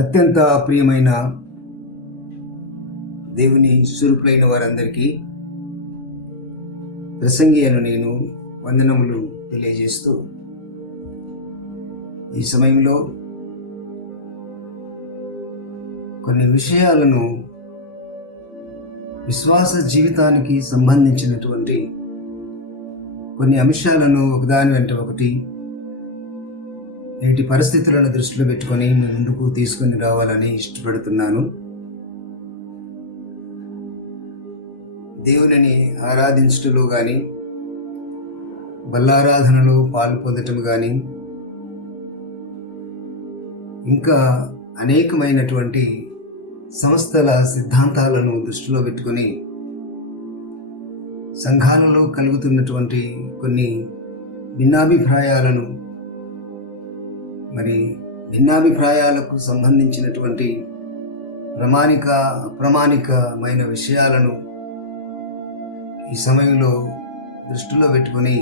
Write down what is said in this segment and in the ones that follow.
అత్యంత ప్రియమైన దేవుని స్వరూపులైన వారందరికీ ప్రసంగి అయిన నేను వందనములు తెలియజేస్తూ, ఈ సమయంలో కొన్ని విషయాలను విశ్వాస జీవితానికి సంబంధించినటువంటి కొన్ని అంశాలను ఒకదాని వెంట ఒకటి నేటి పరిస్థితులను దృష్టిలో పెట్టుకొని మీ ముందుకు తీసుకుని రావాలని ఇష్టపడుతున్నాను. దేవునిని ఆరాధించటంలో కానీ, బల్లారాధనలో పాలు పొందటం కానీ, ఇంకా అనేకమైనటువంటి సంస్థల సిద్ధాంతాలను దృష్టిలో పెట్టుకొని సంఘాలలో కలుగుతున్నటువంటి కొన్ని భిన్నాభిప్రాయాలను, భిన్నాభిప్రాయాలకు సంబంధించినటువంటి అప్రమాణికమైన విషయాలను ఈ సమయంలో దృష్టిలో పెట్టుకొని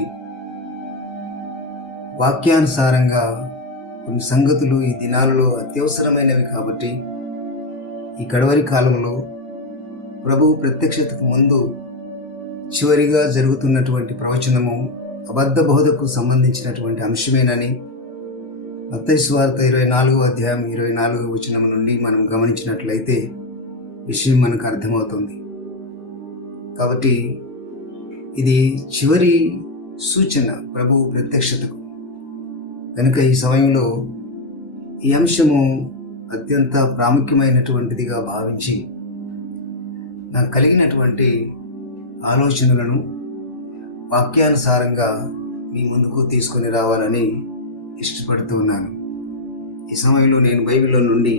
వాక్యానుసారంగా కొన్ని సంగతులు ఈ దినాలలో అత్యవసరమైనవి కాబట్టి ఈ కడవరి కాలంలో ప్రభు ప్రత్యక్షతకు ముందు చివరిగా జరుగుతున్నటువంటి ప్రవచనము అబద్ధ బోధకు సంబంధించినటువంటి అంశమేనని మత్తయి సువార్త 24వ అధ్యాయం 24వ వచనం నుండి మనం గమనించినట్లయితే విషయం మనకు అర్థమవుతుంది. కాబట్టి ఇది చివరి సూచన ప్రభు ప్రత్యక్షతకు. కనుక ఈ సమయంలో ఈ అంశము అత్యంత ప్రాముఖ్యమైనటువంటిదిగా భావించి నాకు కలిగినటువంటి ఆలోచనలను వాక్యానుసారంగా మీ ముందుకు తీసుకొని రావాలని ఇష్టపడుతూ ఉన్నాను. ఈ సమయంలో నేను బైబిల్లో నుండి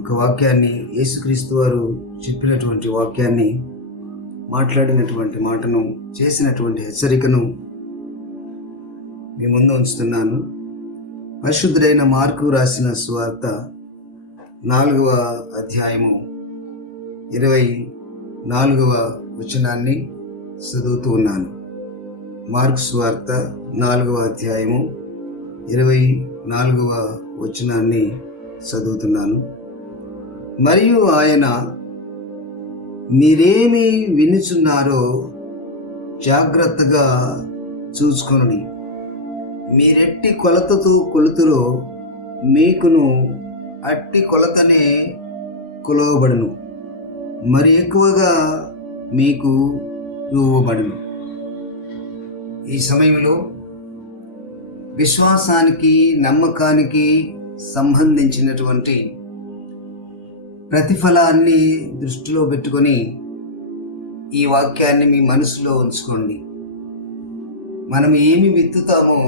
ఒక వాక్యాన్ని, యేసుక్రీస్తు వారు చెప్పినటువంటి వాక్యాన్ని, మాట్లాడినటువంటి మాటను, చేసినటువంటి హెచ్చరికను మీ ముందు ఉంచుతున్నాను. పరిశుద్ధుడైన మార్కు రాసిన సువార్త 4వ అధ్యాయము 24వ వచనాన్ని చదువుతూ ఉన్నాను. మార్కు సువార్త 4వ అధ్యాయము 24వ వచనాన్ని చదువుతున్నాను. మరియు ఆయన, మీరేమి వినుచున్నారో జాగ్రత్తగా చూసుకొనుడి. మీరెట్టి కొలతతో కొలుతురో మీకును అట్టి కొలతనే కొలవబడును, మరి ఎక్కువగా మీకు ఇవ్వబడును. ఈ సమయంలో విశ్వాసానికి, నమ్మకానికి సంబంధించినటువంటి ప్రతిఫలాన్ని దృష్టిలో పెట్టుకొని ఈ వాక్యాన్ని మీ మనసులో ఉంచుకోండి. మనం ఏమి విత్తుతామో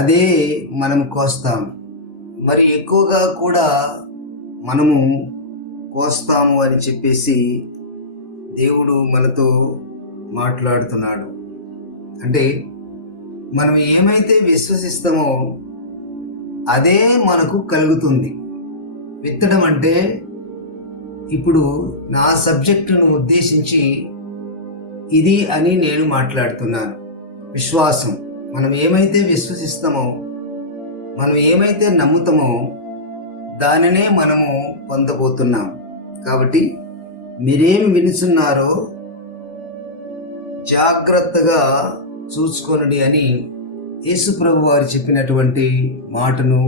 అదే మనం కోస్తాం, మరి ఎక్కువగా కూడా మనము కోస్తాము అని చెప్పేసి దేవుడు మనతో మాట్లాడుతున్నాడు. అంటే మనం ఏమైతే విశ్వసిస్తామో అదే మనకు కలుగుతుంది. విత్తడం అంటే ఇప్పుడు నా సబ్జెక్టును ఉద్దేశించి ఇది అని నేను మాట్లాడుతున్నాను. విశ్వాసం, మనం ఏమైతే విశ్వసిస్తామో, మనం ఏమైతే నమ్ముతామో దానినే మనము పొందబోతున్నాం. కాబట్టి మీరేమి వినుచున్నారో జాగ్రత్తగా చూసుకోండి అని యేసు ప్రభు వారు చెప్పినటువంటి మాటను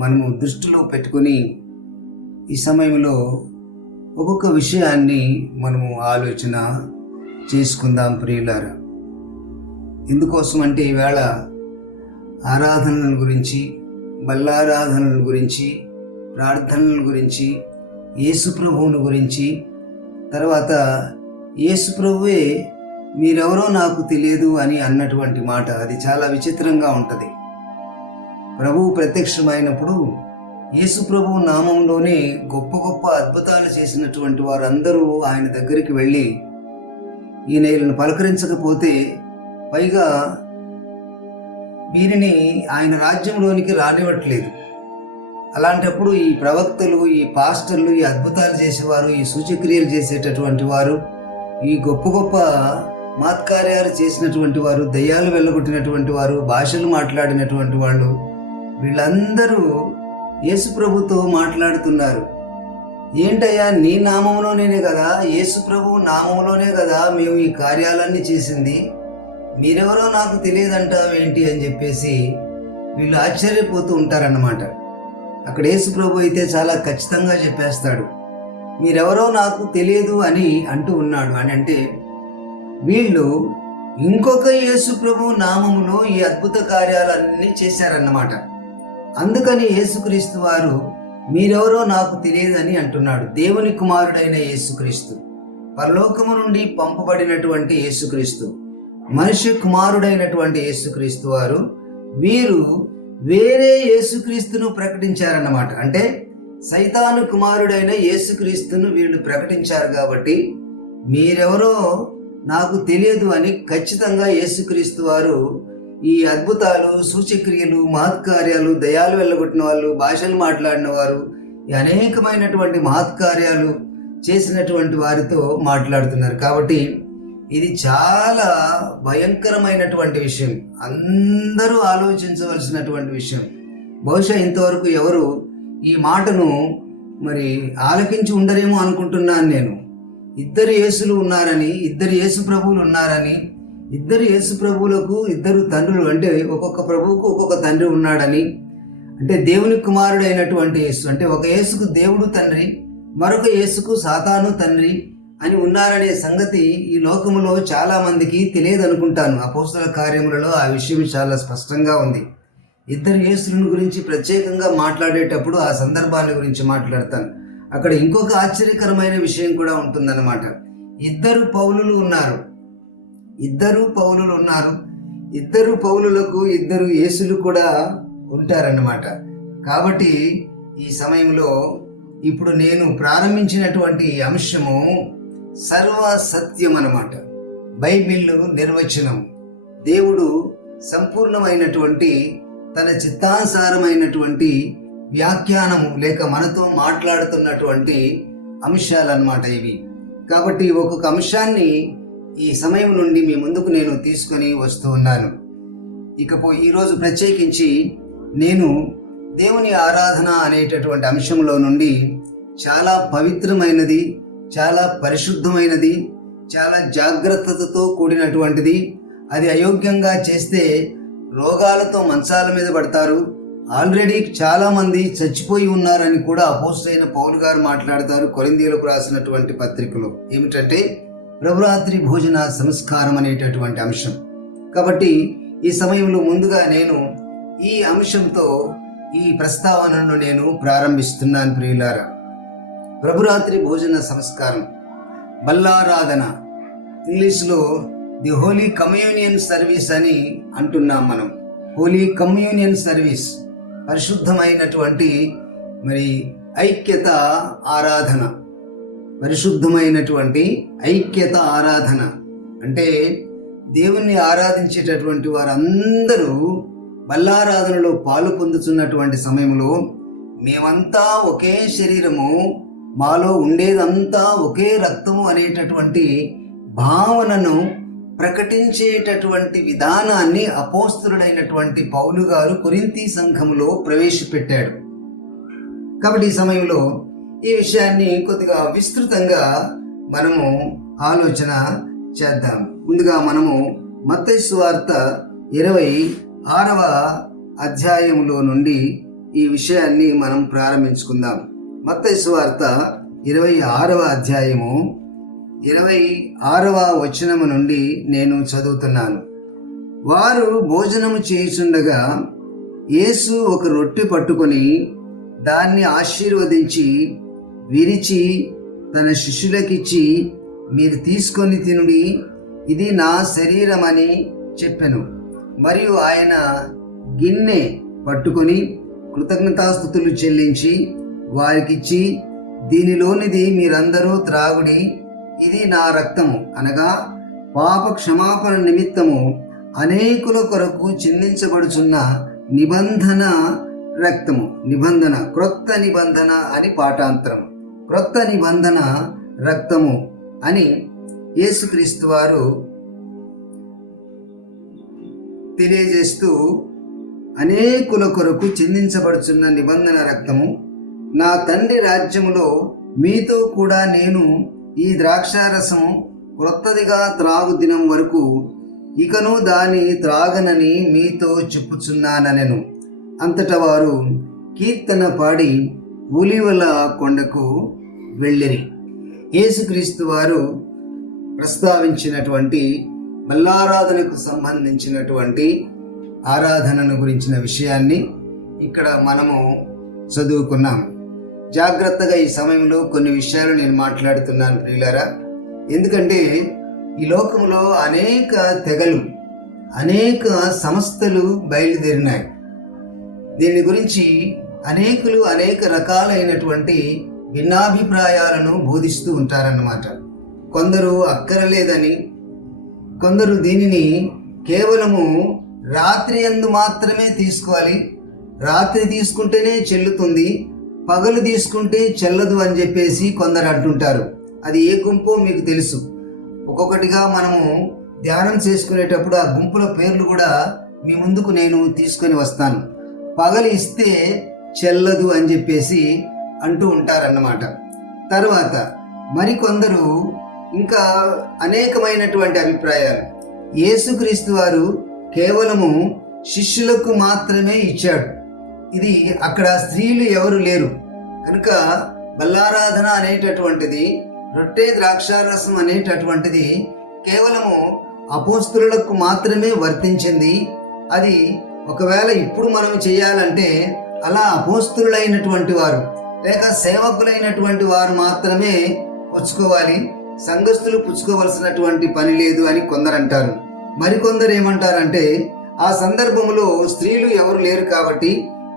మనము దృష్టిలో పెట్టుకొని ఈ సమయంలో ఒక్కొక్క విషయాన్ని మనము ఆలోచన చేసుకుందాం ప్రియులారా. ఎందుకోసం అంటే ఈవేళ ఆరాధనల గురించి, బల్లారాధనల గురించి, ప్రార్థనల గురించి, యేసు ప్రభువుని గురించి, తర్వాత యేసు ప్రభువే మీరెవరో నాకు తెలియదు అని అన్నటువంటి మాట, అది చాలా విచిత్రంగా ఉంటుంది. ప్రభువు ప్రత్యక్షమైనప్పుడు యేసు ప్రభువు నామంలోనే గొప్ప గొప్ప అద్భుతాలు చేసినటువంటి వారందరూ ఆయన దగ్గరికి వెళ్ళి ఈయన వీళ్ళని పలకరించకపోతే, పైగా వీరిని ఆయన రాజ్యంలోనికి రానివ్వట్లేదు. అలాంటప్పుడు ఈ ప్రవక్తలు, ఈ పాస్టర్లు, ఈ అద్భుతాలు చేసేవారు, ఈ సూచక్రియలు చేసేటటువంటి వారు, ఈ గొప్ప గొప్ప మాత్కార్యాలు చేసినటువంటి వారు, దయ్యాలు వెళ్ళగొట్టినటువంటి వారు, భాషలు మాట్లాడినటువంటి వాళ్ళు, వీళ్ళందరూ యేసు ప్రభుతో మాట్లాడుతున్నారు. ఏంటయ్యా, నీ నామంలోనే కదా, యేసు ప్రభు నామంలోనే కదా మేము ఈ కార్యాలన్నీ చేసింది, మీరెవరో నాకు తెలియదంటావేంటి అని చెప్పేసి వీళ్ళు ఆశ్చర్యపోతూ ఉంటారన్నమాట. అక్కడ యేసు ప్రభు అయితే చాలా ఖచ్చితంగా చెప్పేస్తాడు, మీరెవరో నాకు తెలియదు అని అంటూ ఉన్నాడు. అని అంటే వీళ్ళు ఇంకొక యేసు ప్రభు నామములో ఈ అద్భుత కార్యాలన్నీ చేశారన్నమాట. అందుకని యేసుక్రీస్తు వారు మీరెవరో నాకు తెలియదని అంటున్నాడు. దేవుని కుమారుడైన యేసుక్రీస్తు, పరలోకము నుండి పంపబడినటువంటి యేసుక్రీస్తు, మనిషి కుమారుడైనటువంటి యేసుక్రీస్తు వారు వీరు వేరే యేసుక్రీస్తును ప్రకటించారన్నమాట. అంటే సైతాను కుమారుడైన యేసుక్రీస్తును వీళ్ళు ప్రకటించారు కాబట్టి మీరెవరో నాకు తెలియదు అని ఖచ్చితంగా యేసుక్రీస్తు వారు ఈ అద్భుతాలు, సూచక్రియలు, మహత్కార్యాలు, దయాలు వెళ్ళగొట్టిన వాళ్ళు, భాషలు మాట్లాడిన వారు, ఈ అనేకమైనటువంటి మహత్కార్యాలు చేసినటువంటి వారితో మాట్లాడుతున్నారు. కాబట్టి ఇది చాలా భయంకరమైనటువంటి విషయం, అందరూ ఆలోచించవలసినటువంటి విషయం. బహుశా ఇంతవరకు ఎవరు ఈ మాటను మరి ఆలకించి ఉండరేమో అనుకుంటున్నాను నేను. ఇద్దరు యేసులు ఉన్నారని, ఇద్దరు యేసు ప్రభువులు ఉన్నారని, ఇద్దరు యేసు ప్రభువులకు ఇద్దరు తండ్రులు, అంటే ఒక్కొక్క ప్రభువుకు ఒక్కొక్క తండ్రి ఉన్నాడని, అంటే దేవుని కుమారుడైనటువంటి యేసు, అంటే ఒక యేసుకు దేవుడు తండ్రి, మరొక యేసుకు సాతాను తండ్రి అని ఉన్నారనే సంగతి ఈ లోకములో చాలా మందికి తెలియదు అనుకుంటాను. అపోస్తల కార్యములలో ఆ విషయం చాలా స్పష్టంగా ఉంది. ఇద్దరు యేసులను గురించి ప్రత్యేకంగా మాట్లాడేటప్పుడు ఆ సందర్భాన్ని గురించి మాట్లాడతాను. అక్కడ ఇంకొక ఆశ్చర్యకరమైన విషయం కూడా ఉంటుందన్నమాట. ఇద్దరు పౌలులు ఉన్నారు, ఇద్దరు పౌలులకు ఇద్దరు యేసులు కూడా ఉంటారన్నమాట. కాబట్టి ఈ సమయంలో ఇప్పుడు నేను ప్రారంభించినటువంటి అంశము సర్వ సత్యం అన్నమాట. బైబిల్ నిర్వచనం, దేవుడు సంపూర్ణమైనటువంటి తన చిత్తానుసారమైనటువంటి వ్యాఖ్యానము లేక మనతో మాట్లాడుతున్నటువంటి అంశాలన్నమాట ఇవి. కాబట్టి ఒక్కొక్క అంశాన్ని ఈ సమయం నుండి మీ ముందుకు నేను తీసుకొని వస్తూ ఉన్నాను. ఈరోజు ప్రత్యేకించి నేను దేవుని ఆరాధన అనేటటువంటి అంశంలో నుండి చాలా పవిత్రమైనది, చాలా పరిశుద్ధమైనది, చాలా జాగ్రత్తతో కూడినటువంటిది. అది అయోగ్యంగా చేస్తే రోగాలతో మంచాల మీద పడతారు. ఆల్రెడీ చాలామంది చచ్చిపోయి ఉన్నారని కూడా అపోస్తలుడైన పౌలు గారు మాట్లాడతారు కొరింథీయులకు రాసినటువంటి పత్రికలో. ఏమిటంటే ప్రభురాత్రి భోజన సంస్కారం అనేటటువంటి అంశం. కాబట్టి ఈ సమయంలో ముందుగా నేను ఈ అంశంతో ఈ ప్రస్తావనను నేను ప్రారంభిస్తున్నాను. ప్రియులారా, ప్రభురాత్రి భోజన సంస్కారం, బల్లారాధన, ఇంగ్లీష్లో ది హోలీ కమ్యూనియన్ సర్వీస్ అని అంటున్నాం మనం. హోలీ కమ్యూనియన్ సర్వీస్, పరిశుద్ధమైనటువంటి మరి ఐక్యత ఆరాధన, పరిశుద్ధమైనటువంటి ఐక్యత ఆరాధన. అంటే దేవుణ్ణి ఆరాధించేటటువంటి వారందరూ బల్లారాధనలో పాలు పొందుతున్నటువంటి సమయంలో మేమంతా ఒకే శరీరము, మాలో ఉండేదంతా ఒకే రక్తము అనేటటువంటి భావనను ప్రకటించేటటువంటి విధానాన్ని అపోస్తలుడైనటువంటి పౌలు గారు కొరింథీ సంఘములో ప్రవేశపెట్టాడు. కాబట్టి ఈ సమయంలో ఈ విషయాన్ని కొద్దిగా విస్తృతంగా మనము ఆలోచన చేద్దాం. ముందుగా మనము మత్తయి సువార్త 26వ అధ్యాయంలో నుండి ఈ విషయాన్ని మనం ప్రారంభించుకుందాం. మత్తయి సువార్త 26వ అధ్యాయము 26వ వచనము నుండి నేను చదువుతున్నాను. వారు భోజనము చేయుచుండగా యేసు ఒక రొట్టె పట్టుకొని దాన్ని ఆశీర్వదించి విరిచి తన శిష్యులకిచ్చి, మీరు తీసుకొని తినుడి, ఇది నా శరీరం అని చెప్పెను. మరియు ఆయన గిన్నె పట్టుకొని కృతజ్ఞతాస్తుతులు చెల్లించి వారికిచ్చి, దీనిలోనిది మీరందరూ త్రాగుడి, ఇది నా రక్తము, అనగా పాప క్షమాపణ నిమిత్తము అనేకుల కొరకు చిందించబడుచున్న నిబంధన రక్తము. నిబంధన, క్రొత్త నిబంధన అని పాఠాంతరం. క్రొత్త నిబంధన రక్తము అని యేసుక్రీస్తు వారు తెలియజేస్తూ అనేకుల కొరకు చిందించబడుచున్న నిబంధన రక్తము, నా తండ్రి రాజ్యములో మీతో కూడా నేను ఈ ద్రాక్షారసము క్రొత్తదిగా త్రాగు దినం వరకు ఇకను దాని త్రాగనని మీతో చెప్పుచున్నానెను. అంతటా వారు కీర్తన పాడి ఒలీవల కొండకు వెళ్ళిరి. యేసుక్రీస్తు వారు ప్రస్తావించినటువంటి బల్లారాధనకు సంబంధించినటువంటి ఆరాధనను గురించిన విషయాన్ని ఇక్కడ మనము చదువుకున్నాం. జాగ్రత్తగా ఈ సమయంలో కొన్ని విషయాలు నేను మాట్లాడుతున్నాను ప్రియులారా. ఎందుకంటే ఈ లోకంలో అనేక తెగలు, అనేక సంస్థలు బయలుదేరినాయి. దీని గురించి అనేకులు అనేక రకాలైనటువంటి భిన్నాభిప్రాయాలను బోధిస్తూ ఉంటారన్నమాట. కొందరు అక్కరలేదని, కొందరు దీనిని కేవలము రాత్రి యందు మాత్రమే తీసుకోవాలి, రాత్రి తీసుకుంటేనే చెల్లుతుంది, పగలు తీసుకుంటే చెల్లదు అని చెప్పేసి కొందరు అంటుంటారు. అది ఏ గుంపో మీకు తెలుసు. ఒక్కొక్కటిగా మనము ధ్యానం చేసుకునేటప్పుడు ఆ గుంపుల పేర్లు కూడా మీ ముందుకు నేను తీసుకొని వస్తాను. పగలు ఇస్తే చెల్లదు అని చెప్పేసి అంటూ ఉంటారన్నమాట. తర్వాత మరికొందరు ఇంకా అనేకమైనటువంటి అభిప్రాయాలు. యేసుక్రీస్తు వారు కేవలము శిష్యులకు మాత్రమే ఇచ్చాడు. ఇది అక్కడ స్త్రీలు ఎవరు లేరు కనుక బల్లారాధన అనేటటువంటిది, రొట్టె ద్రాక్షారసం అనేటటువంటిది కేవలము అపోస్తలులకు మాత్రమే వర్తించింది. అది ఒకవేళ ఇప్పుడు మనం చేయాలంటే అలా అపోస్తలులైనటువంటి వారు లేక సేవకులైనటువంటి వారు మాత్రమే పుచ్చుకోవాలి, సంఘస్థులు పుచ్చుకోవలసినటువంటి పని లేదు అని కొందరు అంటారు. మరికొందరు ఏమంటారంటే ఆ సందర్భంలో స్త్రీలు ఎవరు లేరు కాబట్టి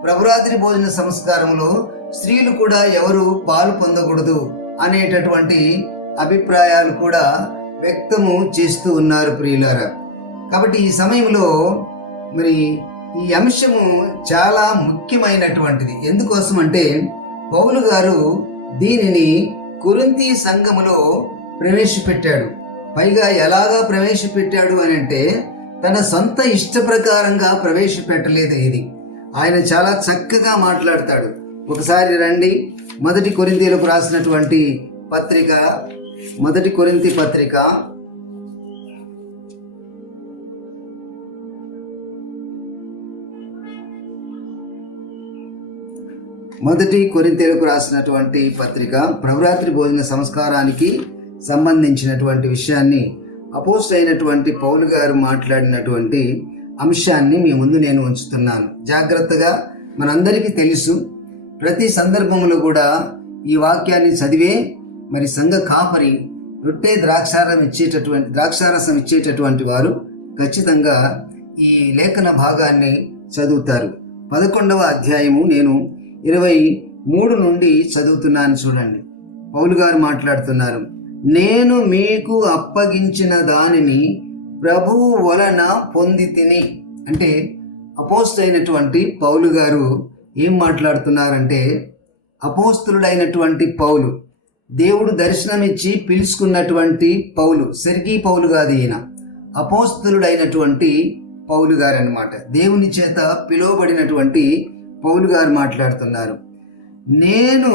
ప్రభురాత్రి భోజన సంస్కారంలో స్త్రీలు కూడా ఎవరు పాలు పొందకూడదు అనేటటువంటి అభిప్రాయాలు కూడా వ్యక్తము చేస్తూ ఉన్నారు ప్రియులారా. కాబట్టి ఈ సమయంలో మరి ఈ అంశము చాలా ముఖ్యమైనటువంటిది. ఎందుకోసం అంటే పౌలు గారు దీనిని కొరింథీ సంఘములో ప్రవేశపెట్టాడు. పైగా ఎలాగా ప్రవేశపెట్టాడు అని అంటే తన సొంత ఇష్ట ప్రకారంగా ప్రవేశపెట్టలేదు. ఇది ఆయన చాలా చక్కగా మాట్లాడతాడు. ఒకసారి రండి, 1 కొరింథీయులకు రాసినటువంటి పత్రిక, 1 కొరింథీ పత్రిక 1 కొరింథీయులకు రాసినటువంటి పత్రిక ప్రభురాత్రి భోజన సంస్కారానికి సంబంధించినటువంటి విషయాన్ని అపోస్తలుడు అయినటువంటి పౌలు గారు మాట్లాడినటువంటి అంశాన్ని మీ ముందు నేను ఉంచుతున్నాను. జాగ్రత్తగా మనందరికీ తెలుసు, ప్రతి సందర్భంలో కూడా ఈ వాక్యాన్ని చదివే మరి సంఘ కాపరి రొట్టె ద్రాక్షారసం ఇచ్చేటటువంటి వారు ఖచ్చితంగా ఈ లేఖన భాగాన్ని చదువుతారు. 11వ అధ్యాయము నేను 23 నుండి చదువుతున్నాను. చూడండి, పౌలు గారు మాట్లాడుతున్నారు. నేను మీకు అప్పగించిన దానిని ప్రభువు వలన పొందితిని. అంటే అపోస్తలుడైనటువంటి పౌలు గారు ఏం మాట్లాడుతున్నారంటే, అపోస్తలుడైనటువంటి పౌలు, దేవుడు దర్శనమిచ్చి పిలుచుకున్నటువంటి పౌలు, సెర్గీ పౌలు కాదు ఈయన, అపోస్తలుడైనటువంటి పౌలు గారు అన్నమాట. దేవుని చేత పిలువబడినటువంటి పౌలు గారు మాట్లాడుతున్నారు. నేను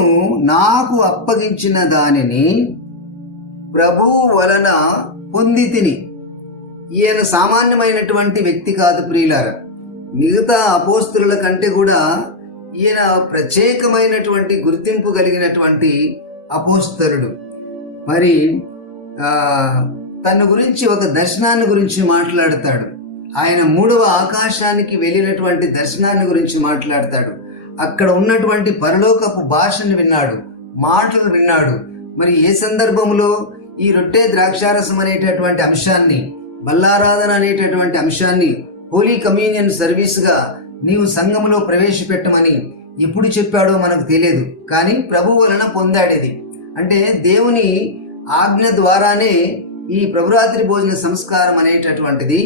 నాకు అప్పగించిన దానిని ప్రభువు వలన పొందితిని. ఈయన సామాన్యమైనటువంటి వ్యక్తి కాదు ప్రియులారా. మిగతా అపోస్తలుల కంటే కూడా ఈయన ప్రత్యేకమైనటువంటి గుర్తింపు కలిగినటువంటి అపోస్తలుడు. మరి తన గురించి ఒక దర్శనాన్ని గురించి మాట్లాడతాడు. ఆయన 3వ ఆకాశానికి వెళ్ళినటువంటి దర్శనాన్ని గురించి మాట్లాడతాడు. అక్కడ ఉన్నటువంటి పరలోకపు భాషను విన్నాడు, మాటలు విన్నాడు. మరి ఏ సందర్భంలో ఈ రొట్టె ద్రాక్షారసం అనేటటువంటి అంశాన్ని, బల్లారాధన అనేటటువంటి అంశాన్ని హోలీ కమ్యూనియన్ సర్వీస్గా నీవు సంఘంలో ప్రవేశపెట్టమని ఎప్పుడు చెప్పాడో మనకు తెలియదు, కానీ ప్రభు వలన పొందాడేది. అంటే దేవుని ఆజ్ఞ ద్వారానే ఈ ప్రభురాత్రి భోజన సంస్కారం అనేటటువంటిది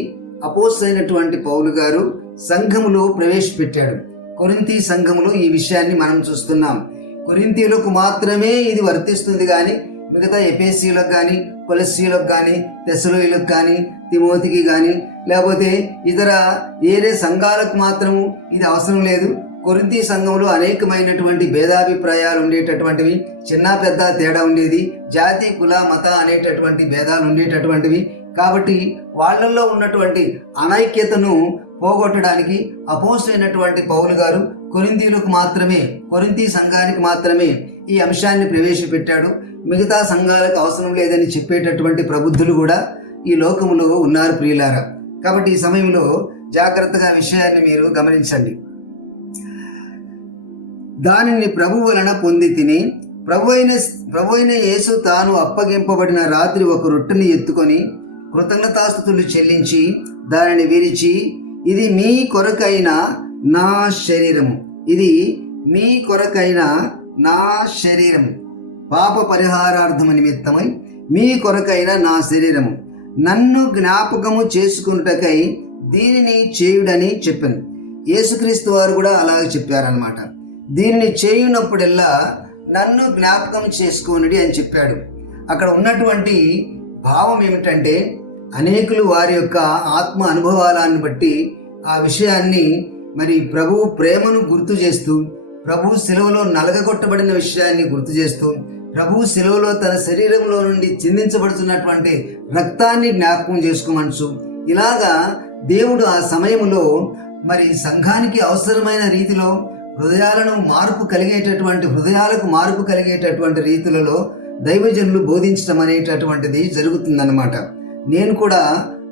అపోస్తలుడైనటువంటి పౌలు గారు సంఘములో ప్రవేశపెట్టాడు. కొరింథీ సంఘములో ఈ విషయాన్ని మనం చూస్తున్నాం. కొరింథీయులకు మాత్రమే ఇది వర్తిస్తుంది, కానీ మిగతా ఎఫెసీయులకు కానీ, కొలస్సీయులకు కానీ, తెస్సలోనియులకు కానీ, తిమోతికి కానీ, లేకపోతే ఇతర ఏరే సంఘాలకు మాత్రము ఇది అవసరం లేదు. కొరింథీ సంఘంలో అనేకమైనటువంటి భేదాభిప్రాయాలు ఉండేటటువంటివి, చిన్న పెద్ద తేడా ఉండేది, జాతి కుల మత అనేటటువంటి భేదాలు ఉండేటటువంటివి. కాబట్టి వాళ్ళల్లో ఉన్నటువంటి అనైక్యతను పోగొట్టడానికి అపోస్తలుడైనటువంటి పౌలు గారు కొరింథీ సంఘానికి మాత్రమే ఈ అంశాన్ని ప్రవేశపెట్టాడు. మిగతా సంఘాలకు అవసరం లేదని చెప్పేటటువంటి ప్రబుద్ధులు కూడా ఈ లోకములో ఉన్నారు ప్రియులారా. కాబట్టి ఈ సమయంలో జాగ్రత్తగా విషయాన్ని మీరు గమనించండి. దానిని ప్రభు వలన పొంది తిని, ప్రభు అయిన యేసు తాను అప్పగింపబడిన రాత్రి ఒక రొట్టెని ఎత్తుకొని కృతజ్ఞతాస్తుతులు చెల్లించి దానిని విరిచి, ఇది మీ కొరకైన నా శరీరము, ఇది మీ కొరకైన నా శరీరము, పాప పరిహారార్థము నిమిత్తమై మీ కొరకైన నా శరీరము, నన్ను జ్ఞాపకము చేసుకున్నటకై దీనిని చేయుడని చెప్పాను. యేసుక్రీస్తు వారు కూడా అలాగే చెప్పారనమాట. దీనిని చేయునప్పుడల్లా నన్ను జ్ఞాపకం చేసుకోనడి అని చెప్పాడు. అక్కడ ఉన్నటువంటి భావం ఏమిటంటే, అనేకులు వారి యొక్క ఆత్మ అనుభవాలను బట్టి ఆ విషయాన్ని మరి ప్రభు ప్రేమను గుర్తు చేస్తూ, ప్రభు శిలువలో నలగగొట్టబడిన విషయాన్ని గుర్తు చేస్తూ, ప్రభు శిలువలో తన శరీరంలో నుండి చిందించబడుతున్నటువంటి రక్తాన్ని జ్ఞాపకం చేసుకోమనసు. ఇలాగా దేవుడు ఆ సమయంలో మరి సంఘానికి అవసరమైన రీతిలో హృదయాలకు మార్పు కలిగేటటువంటి రీతులలో దైవజనులు బోధించడం అనేటటువంటిది జరుగుతుందన్నమాట. నేను కూడా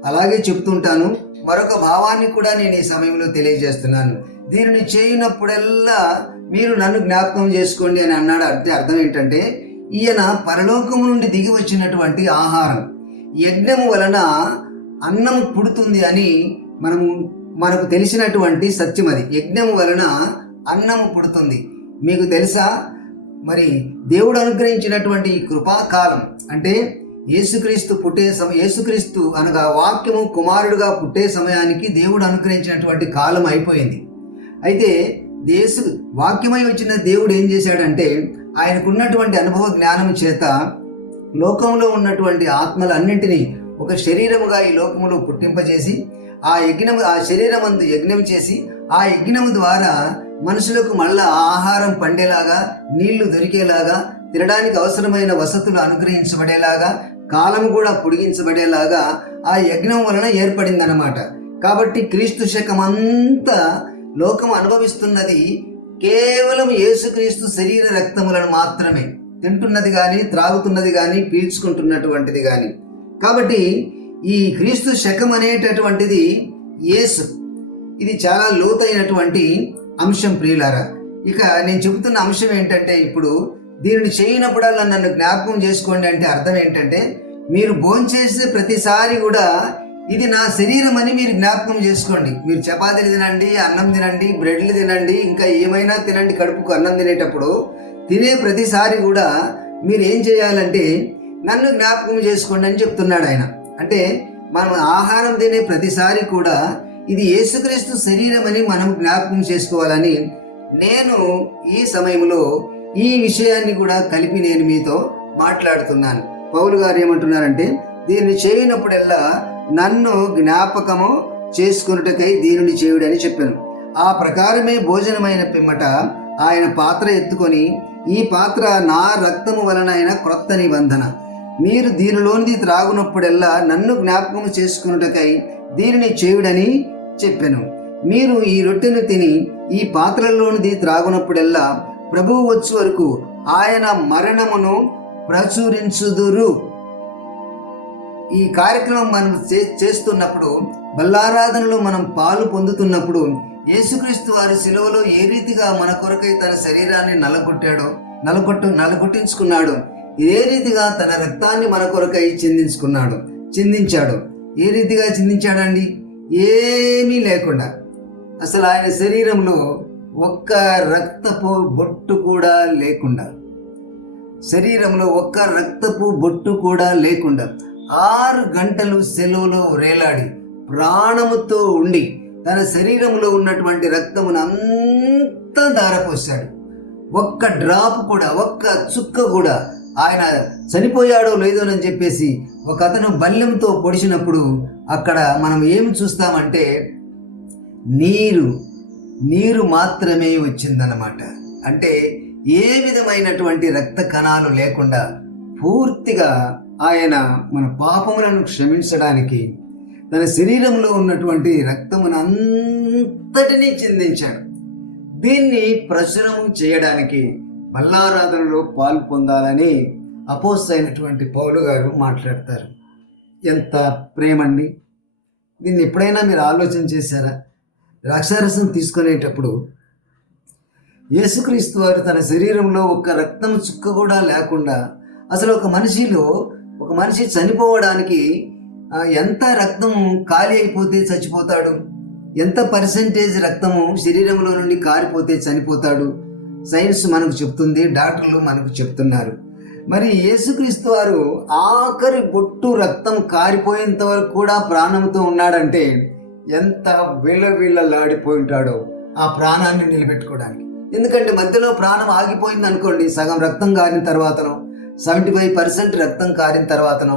అలాగే చెప్తుంటాను. మరొక భావాన్ని కూడా నేను ఈ సమయంలో తెలియజేస్తున్నాను. దీనిని చేయనప్పుడల్లా మీరు నన్ను జ్ఞాపకం చేసుకోండి అని అన్నాడు. అర్థం ఏంటంటే, ఈయన పరలోకము నుండి దిగి వచ్చినటువంటి ఆహారం, యజ్ఞము వలన అన్నం పుడుతుంది అని మనకు తెలిసినటువంటి సత్యం. అది యజ్ఞము వలన అన్నము పుడుతుంది. మీకు తెలుసా, మరి దేవుడు అనుగ్రహించినటువంటి ఈ కృపాకాలం అంటే యేసుక్రీస్తు అనగా వాక్యము కుమారుడుగా పుట్టే సమయానికి దేవుడు అనుగ్రహించినటువంటి కాలం అయిపోయింది. అయితే వాక్యమై వచ్చిన దేవుడు ఏం చేశాడంటే, ఆయనకున్నటువంటి అనుభవ జ్ఞానం చేత లోకంలో ఉన్నటువంటి ఆత్మలన్నింటినీ ఒక శరీరముగా ఈ లోకములో పుట్టింపజేసి ఆ శరీరమందు యజ్ఞం చేసి, ఆ యజ్ఞము ద్వారా మనుషులకు మళ్ళా ఆహారం పండేలాగా, నీళ్లు దొరికేలాగా, తినడానికి అవసరమైన వసతులు అనుగ్రహించబడేలాగా, కాలం కూడా పొడిగించబడేలాగా ఆ యజ్ఞం వలన ఏర్పడిందన్నమాట. కాబట్టి క్రీస్తు శకమంతా లోకం అనుభవిస్తున్నది కేవలం యేసుక్రీస్తు శరీర రక్తములను మాత్రమే, తింటున్నది కానీ, త్రాగుతున్నది కానీ, పీల్చుకుంటున్నటువంటిది కానీ. కాబట్టి ఈ క్రీస్తు శకం అనేటటువంటిది యేసు, ఇది చాలా లోతైనటువంటి అంశం ప్రియులారా. ఇక నేను చెబుతున్న అంశం ఏంటంటే, ఇప్పుడు దీనిని చేయనప్పుడల్లా నన్ను జ్ఞాపకం చేసుకోండి అంటే అర్థం ఏంటంటే, మీరు భోంచేసే ప్రతిసారి కూడా ఇది నా శరీరం అని మీరు జ్ఞాపకం చేసుకోండి. మీరు చపాతీలు తినండి, అన్నం తినండి, బ్రెడ్లు తినండి, ఇంకా ఏమైనా తినండి, కడుపుకు అన్నం తినేటప్పుడు తినే ప్రతిసారి కూడా మీరు ఏం చేయాలంటే నన్ను జ్ఞాపకం చేసుకోండి అని చెప్తున్నాడు ఆయన. అంటే మనం ఆహారం తినే ప్రతిసారి కూడా ఇది యేసుక్రీస్తు శరీరం అని మనం జ్ఞాపకం చేసుకోవాలని నేను ఈ సమయంలో ఈ విషయాన్ని కూడా కలిపి నేను మీతో మాట్లాడుతున్నాను. పౌలు గారు ఏమంటున్నారంటే, దీనిని చేయనప్పుడల్లా నన్ను జ్ఞాపకము చేసుకున్నటకై దీనిని చేయుడని చెప్పాను. ఆ ప్రకారమే భోజనమైన పిమ్మట ఆయన పాత్ర ఎత్తుకొని, ఈ పాత్ర నా రక్తము వలనైన క్రొత్త నిబంధన, మీరు దీనిలోనిది త్రాగునప్పుడల్లా నన్ను జ్ఞాపకము చేసుకున్నటకై దీనిని చేయుడని చెప్పాను. మీరు ఈ రొట్టెను తిని ఈ పాత్రలోనిది త్రాగునప్పుడల్లా ప్రభువు వచ్చే వరకు ఆయన మరణమును ప్రచురించుదురు. ఈ కార్యక్రమం మనం చేస్తున్నప్పుడు, బల్లారాధనలో మనం పాలు పొందుతున్నప్పుడు, యేసుక్రీస్తు వారి శిలువలో ఏ రీతిగా మన కొరకై తన శరీరాన్ని నలగొట్టించుకున్నాడు, ఏ రీతిగా తన రక్తాన్ని మన కొరకై చిందించాడు. ఏ రీతిగా చిందించాడండి? ఏమీ లేకుండా, అసలు ఆయన శరీరంలో ఒక్క రక్తపు బొట్టు కూడా లేకుండా, 6 గంటలు సెలవులో వేలాడి ప్రాణముతో ఉండి తన శరీరంలో ఉన్నటువంటి రక్తమును అంతా ధారపోశాడు. ఒక్క డ్రాప్ కూడా, ఒక్క చుక్క కూడా ఆయన చనిపోయాడో లేదోనని చెప్పేసి ఒక అతను బల్లెంతో పొడిచినప్పుడు అక్కడ మనం ఏం చూస్తామంటే నీరు మాత్రమే వచ్చిందన్నమాట. అంటే ఏ విధమైనటువంటి రక్త కణాలు లేకుండా పూర్తిగా ఆయన మన పాపములను క్షమించడానికి తన శరీరంలో ఉన్నటువంటి రక్తమును అంతటినీ చిందించాడు. దీన్ని ప్రచురం చేయడానికి బల్లారాధనలో పాలు పొందాలని అపోస్తలుడైనటువంటి పౌలు గారు మాట్లాడతారు. ఎంత ప్రేమండి! దీన్ని ఎప్పుడైనా మీరు ఆలోచన చేశారా? ద్రాక్షారసం తీసుకునేటప్పుడు యేసుక్రీస్తు వారు తన శరీరంలో ఒక్క రక్తం చుక్క కూడా లేకుండా అసలు ఒక మనిషి చనిపోవడానికి ఎంత రక్తం ఖాళీ అయిపోతే చచ్చిపోతాడు, ఎంత పర్సెంటేజ్ రక్తము శరీరంలో నుండి కారిపోతే చనిపోతాడు, సైన్స్ మనకు చెప్తుంది, డాక్టర్లు మనకు చెప్తున్నారు. మరి యేసుక్రీస్తు వారు ఆఖరి బొట్టు రక్తం కారిపోయేంత వరకు కూడా ప్రాణంతో ఉన్నాడంటే ఎంత విలవిలలాడిపోయి ఉంటాడో ఆ ప్రాణాన్ని నిలబెట్టుకోవడానికి. ఎందుకంటే మధ్యలో ప్రాణం ఆగిపోయింది అనుకోండి, సగం రక్తం కారిన తర్వాతనో 75% రక్తం కారిన తర్వాతనో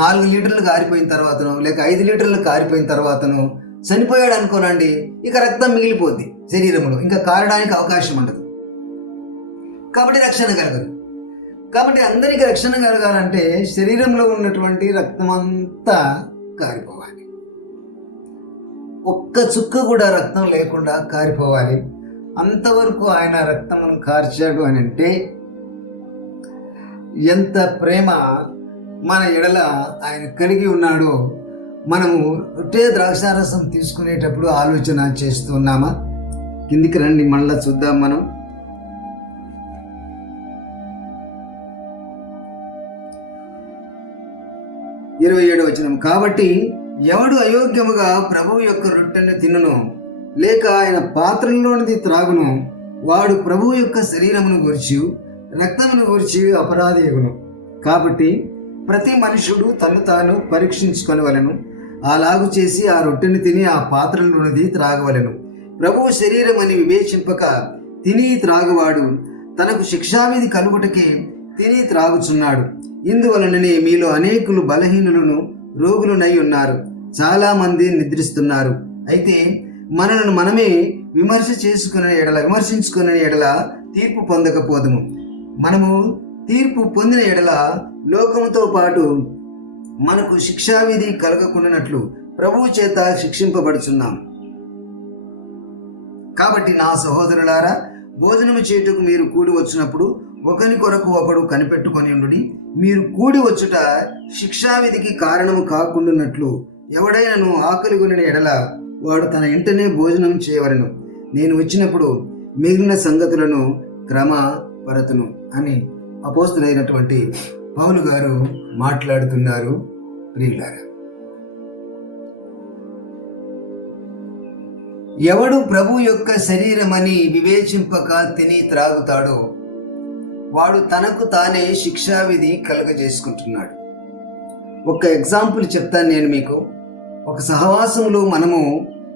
4 లీటర్లు కారిపోయిన తర్వాతనో లేక 5 లీటర్లు కారిపోయిన తర్వాతనో చనిపోయాడు అనుకోనండి, ఇక రక్తం మిగిలిపోద్ది శరీరంలో, ఇంకా కారడానికి అవకాశం ఉండదు. కాబట్టి రక్షణ కలగదు. కాబట్టి అందరికీ రక్షణ కలగాలంటే శరీరంలో ఉన్నటువంటి రక్తం అంతా కారిపోవాలి, ఒక్క చుక్క కూడా రక్తం లేకుండా కారిపోవాలి. అంతవరకు ఆయన రక్తమును కార్చాడు అని అంటే ఎంత ప్రేమ మన ఎడల ఆయన కలిగి ఉన్నాడో మనము ఒట్టే ద్రాక్షారసం తీసుకునేటప్పుడు ఆలోచన చేస్తున్నామా? కిందికి రండి, మళ్ళా చూద్దాం మనం. ఇరవై 27వ వచనం, కాబట్టి ఎవడు అయోగ్యముగా ప్రభువు యొక్క రొట్టెను తినును లేక ఆయన పాత్రలోనిది త్రాగును వాడు ప్రభువు యొక్క శరీరమును గురించి రక్తమును గురించి అపరాధి అగును. కాబట్టి ప్రతి మనుషుడు తను తాను పరీక్షించుకొనవలెను, అలాగు చేసి ఆ రొట్టెను తిని ఆ పాత్రలోనిది త్రాగవలెను. ప్రభువు శరీరం అని వివేచింపక తిని త్రాగువాడు తనకు శిక్షావిధి కలుగుటకే తిని త్రాగుచున్నాడు. ఇందువలననే మీలో అనేకులు బలహీనులను రోగులునై ఉన్నారు, చాలా మంది నిద్రిస్తున్నారు. అయితే మనను మనమే విమర్శించుకునే ఎడల తీర్పు పొందకపోదుము. మనము తీర్పు పొందిన ఎడల లోకముతో పాటు మనకు శిక్షావిధి కలగకుండానట్లు ప్రభువు చేత శిక్షింపబడుచున్నాం. కాబట్టి నా సహోదరులారా, భోజనము చేయుటకు మీరు కూడి వచ్చినప్పుడు ఒకని కొరకు ఒకడు కనిపెట్టుకొని ఉండుడి. మీరు కూడి వచ్చుట శిక్షావిధికి కారణము కాకుండానట్లు ఎవడైనను ఆకలి కొనిన ఎడల వాడు తన ఇంటనే భోజనం చేయవలెను. నేను వచ్చినప్పుడు మిగిలిన సంగతులను క్రమపరతును అని అపోస్తలుడైనటువంటి పౌలు గారు మాట్లాడుతున్నారు. ప్రియులారా, ఎవడు ప్రభు యొక్క శరీరమని వివేచింపక తిని త్రాగుతాడో వాడు తనకు తానే శిక్షావిధి కలుగజేసుకుంటున్నాడు. ఒక ఎగ్జాంపుల్ చెప్తాను నేను మీకు. ఒక సహవాసములో మనము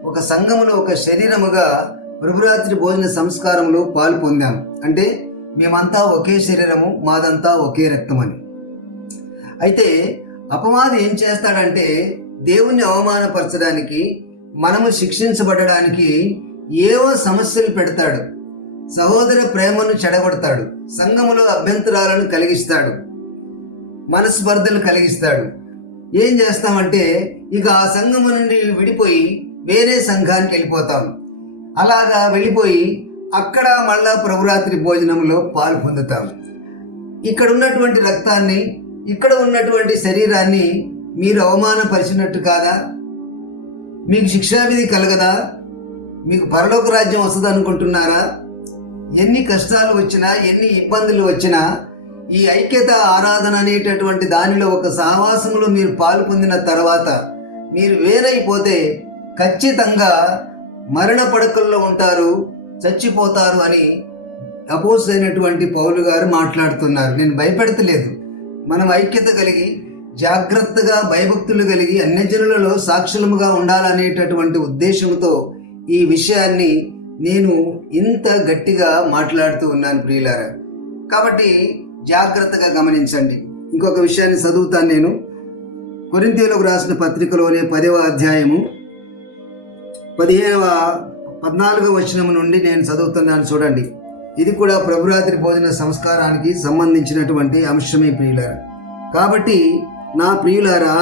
ఒక సంఘములో ఒక శరీరముగా ప్రభురాత్రి భోజన సంస్కారంలో పాలు పొందాం. అంటే మేమంతా ఒకే శరీరము, మాదంతా ఒకే రక్తమని. అయితే అపవాది ఏం చేస్తాడంటే దేవుణ్ణి అవమానపరచడానికి, మనము శిక్షించబడడానికి ఏవో సమస్యలు పెడతాడు, సహోదర ప్రేమను చెడగొడతాడు, సంఘములో అభ్యంతరాలను కలిగిస్తాడు, మనస్పర్ధలు కలిగిస్తాడు. ఏం చేస్తామంటే ఇక ఆ సంఘము నుండి విడిపోయి వేరే సంఘానికి వెళ్ళిపోతాం. అలాగా వెళ్ళిపోయి అక్కడ మళ్ళా ప్రభురాత్రి భోజనంలో పాలు పొందుతాం. ఇక్కడ ఉన్నటువంటి రక్తాన్ని, ఇక్కడ ఉన్నటువంటి శరీరాన్ని మీరు అవమానపరిచినట్టు కాదా? మీకు శిక్షావిధి కలగదా? మీకు పరలోక రాజ్యం వస్తుంది అనుకుంటున్నారా? ఎన్ని కష్టాలు వచ్చినా, ఎన్ని ఇబ్బందులు వచ్చినా, ఈ ఐక్యత ఆరాధన అనేటటువంటి దానిలో ఒక సహవాసంలో మీరు పాలు పొందిన తర్వాత మీరు వేరైపోతే ఖచ్చితంగా మరణ పడకల్లో ఉంటారు, చచ్చిపోతారు అని అపోస్తలుడైనటువంటి పౌలు గారు మాట్లాడుతున్నారు. నేను భయపెడతలేదు. మనం ఐక్యత కలిగి జాగ్రత్తగా భయభక్తులు కలిగి అన్యజనులలో సాక్షులముగా ఉండాలనేటటువంటి ఉద్దేశంతో ఈ విషయాన్ని నేను ఇంత గట్టిగా మాట్లాడుతూ ఉన్నాను ప్రియులారా. కాబట్టి జాగ్రత్తగా గమనించండి. ఇంకొక విషయాన్ని చదువుతాను నేను. కొరింథీయులకు రాసిన పత్రికలోనే 10వ అధ్యాయము 14వ వచనం నుండి నేను చదువుతున్నాను, చూడండి. ఇది కూడా ప్రభురాత్రి భోజన సంస్కారానికి సంబంధించినటువంటి అంశమే ప్రియులారా. కాబట్టి నా ప్రియులారా,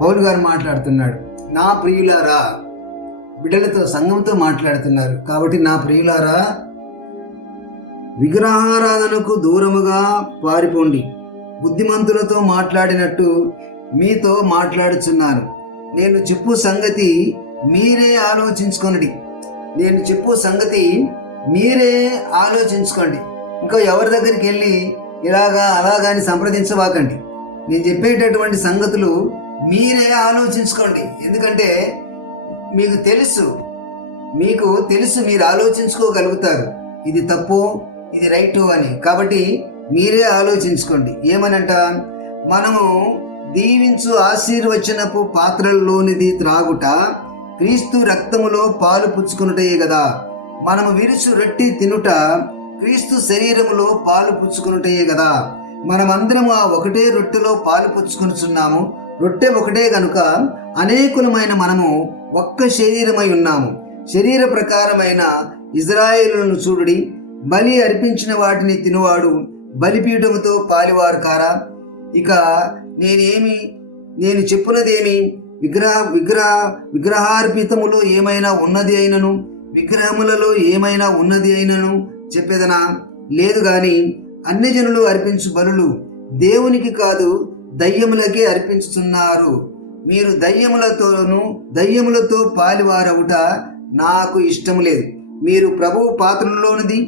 పౌలు గారు మాట్లాడుతున్నాడు. నా ప్రియులారా, బిడ్డలతో సంఘంతో మాట్లాడుతున్నారు. కాబట్టి నా ప్రియులారా, విగ్రహారాధనకు దూరముగా పారిపోండి. బుద్ధిమంతులతో మాట్లాడినట్టు మీతో మాట్లాడుచున్నాను. నేను చెప్పు సంగతి మీరే ఆలోచించుకోండి. ఇంకా ఎవరి దగ్గరికి వెళ్ళి అలాగా అని సంప్రదించవాకండి. నేను చెప్పేటటువంటి సంగతులు మీరే ఆలోచించుకోండి. ఎందుకంటే మీకు తెలుసు మీరు ఆలోచించుకోగలుగుతారు, ఇది తప్పు ఇది రైటు అని. కాబట్టి మీరే ఆలోచించుకోండి. ఏమనంట, మనము దీవించు ఆశీర్వచనపు పాత్రల్లోనిది త్రాగుట క్రీస్తు రక్తములో పాలు పుచ్చుకునుటయే కదా. మనము విరుచు రొట్టె తినుట క్రీస్తు శరీరములో పాలు పుచ్చుకునుటయే కదా. మనమందరము ఆ ఒకటే రొట్టెలో పాలు పుచ్చుకొనుచున్నాము. రొట్టె ఒకటే గనుక అనేకులమైన మనము ఒక్క శరీరమై ఉన్నాము. శరీర ప్రకారమైన ఇజ్రాయేలులను చూడుడి. బలి అర్పించిన వాటిని తినువాడు బలిపీఠముతో పాలివారు కారా? ఇక నేను చెప్పున్నదేమి? విగ్రహార్పితములో ఏమైనా ఉన్నది అయినను, విగ్రహములలో ఏమైనా ఉన్నది అయినను చెప్పేదనా? లేదు గాని అన్యజనులు అర్పించు బలులు దేవునికి కాదు, దయ్యములకే అర్పించుతున్నారు. మీరు దయ్యములతో పాలివారవుట నాకు ఇష్టం లేదు. మీరు ప్రభువు పాత్రలోనిది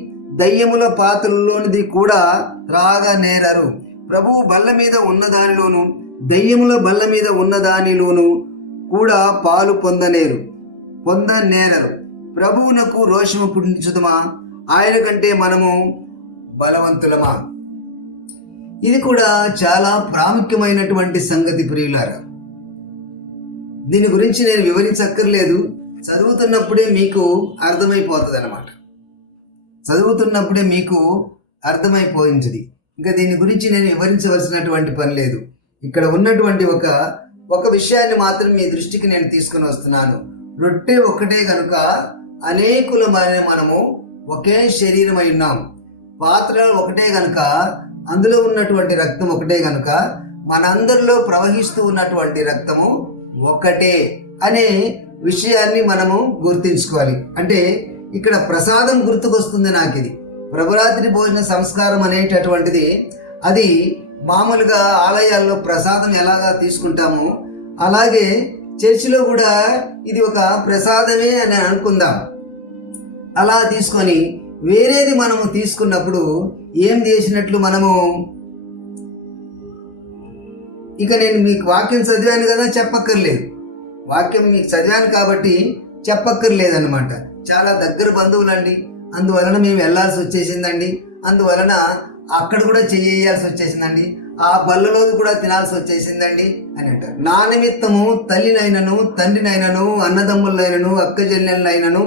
దయ్యముల పాత్రలోనిది కూడా త్రాగనేరరు. ప్రభువు బల్ల మీద ఉన్నదానిలోను దయ్యముల బల్ల మీద ఉన్నదానిలోను కూడా పాలు పొందనేరరు. ప్రభువునకు రోషము పుట్టించుదమా? ఆయన కంటే మనము బలవంతులమా? ఇది కూడా చాలా ప్రాముఖ్యమైనటువంటి సంగతి ప్రియులారా. దీని గురించి నేను వివరించక్కర్లేదు. చదువుతున్నప్పుడే మీకు అర్థమైపోతుంది అన్నమాట. అర్థమైపోయింది. ఇంకా దీని గురించి నేను వివరించవలసినటువంటి పని లేదు. ఇక్కడ ఉన్నటువంటి ఒక విషయాన్ని మాత్రం మీ దృష్టికి నేను తీసుకుని వస్తున్నాను. రొట్టె ఒక్కటే గనుక అనేకులమైన మనము ఒకే శరీరమై ఉన్నాం. పాత్ర ఒకటే గనుక అందులో ఉన్నటువంటి రక్తం ఒకటే గనుక మనందరిలో ప్రవహిస్తూ ఉన్నటువంటి రక్తము ఒకటే అనే విషయాన్ని మనము గుర్తించుకోవాలి. అంటే ఇక్కడ ప్రసాదం గుర్తుకొస్తుంది నాకు. ఇది ప్రభురాత్రి భోజన సంస్కారం అనేటటువంటిది, అది మామూలుగా ఆలయాల్లో ప్రసాదం ఎలాగా తీసుకుంటామో అలాగే చర్చిలో కూడా ఇది ఒక ప్రసాదమే అని అనుకుందాం. అలా తీసుకొని వేరేది మనము తీసుకున్నప్పుడు ఏం చేసినట్లు మనము, ఇక నేను మీకు వాక్యం చదివాను కదా, చెప్పక్కర్లేదు. వాక్యం మీకు చదివాను కాబట్టి చెప్పక్కర్లేదన్నమాట. చాలా దగ్గర బంధువులండి, అందువలన మేము వెళ్ళాల్సి వచ్చేసిందండి, అందువలన అక్కడ కూడా చేయాల్సి వచ్చేసిందండి, ఆ బల్లలో కూడా తినాల్సి వచ్చేసిందండి అని అంటారు. నా నిమిత్తము తల్లినైనను తండ్రినైనను అన్నదమ్ములైనను అక్కచెల్లెళ్ళైనను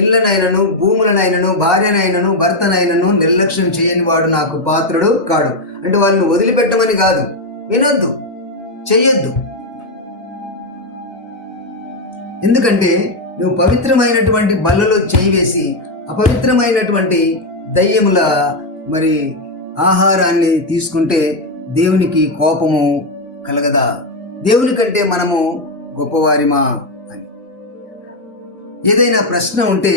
ఇళ్ళనైనను భూములనైనను భార్యనైనను భర్తనైనను నిర్లక్ష్యం చేయని వాడు నాకు పాత్రుడు కాడు. అంటే వాళ్ళని వదిలిపెట్టమని కాదు, వినొద్దు, చెయ్యొద్దు. ఎందుకంటే నువ్వు పవిత్రమైనటువంటి బల్లలో చేయి వేసి అపవిత్రమైనటువంటి దయ్యముల ఆహారాన్ని తీసుకుంటే దేవునికి కోపము కలగదా? దేవుని కంటే మనము గొప్పవారిమా అని. ఏదైనా ప్రశ్న ఉంటే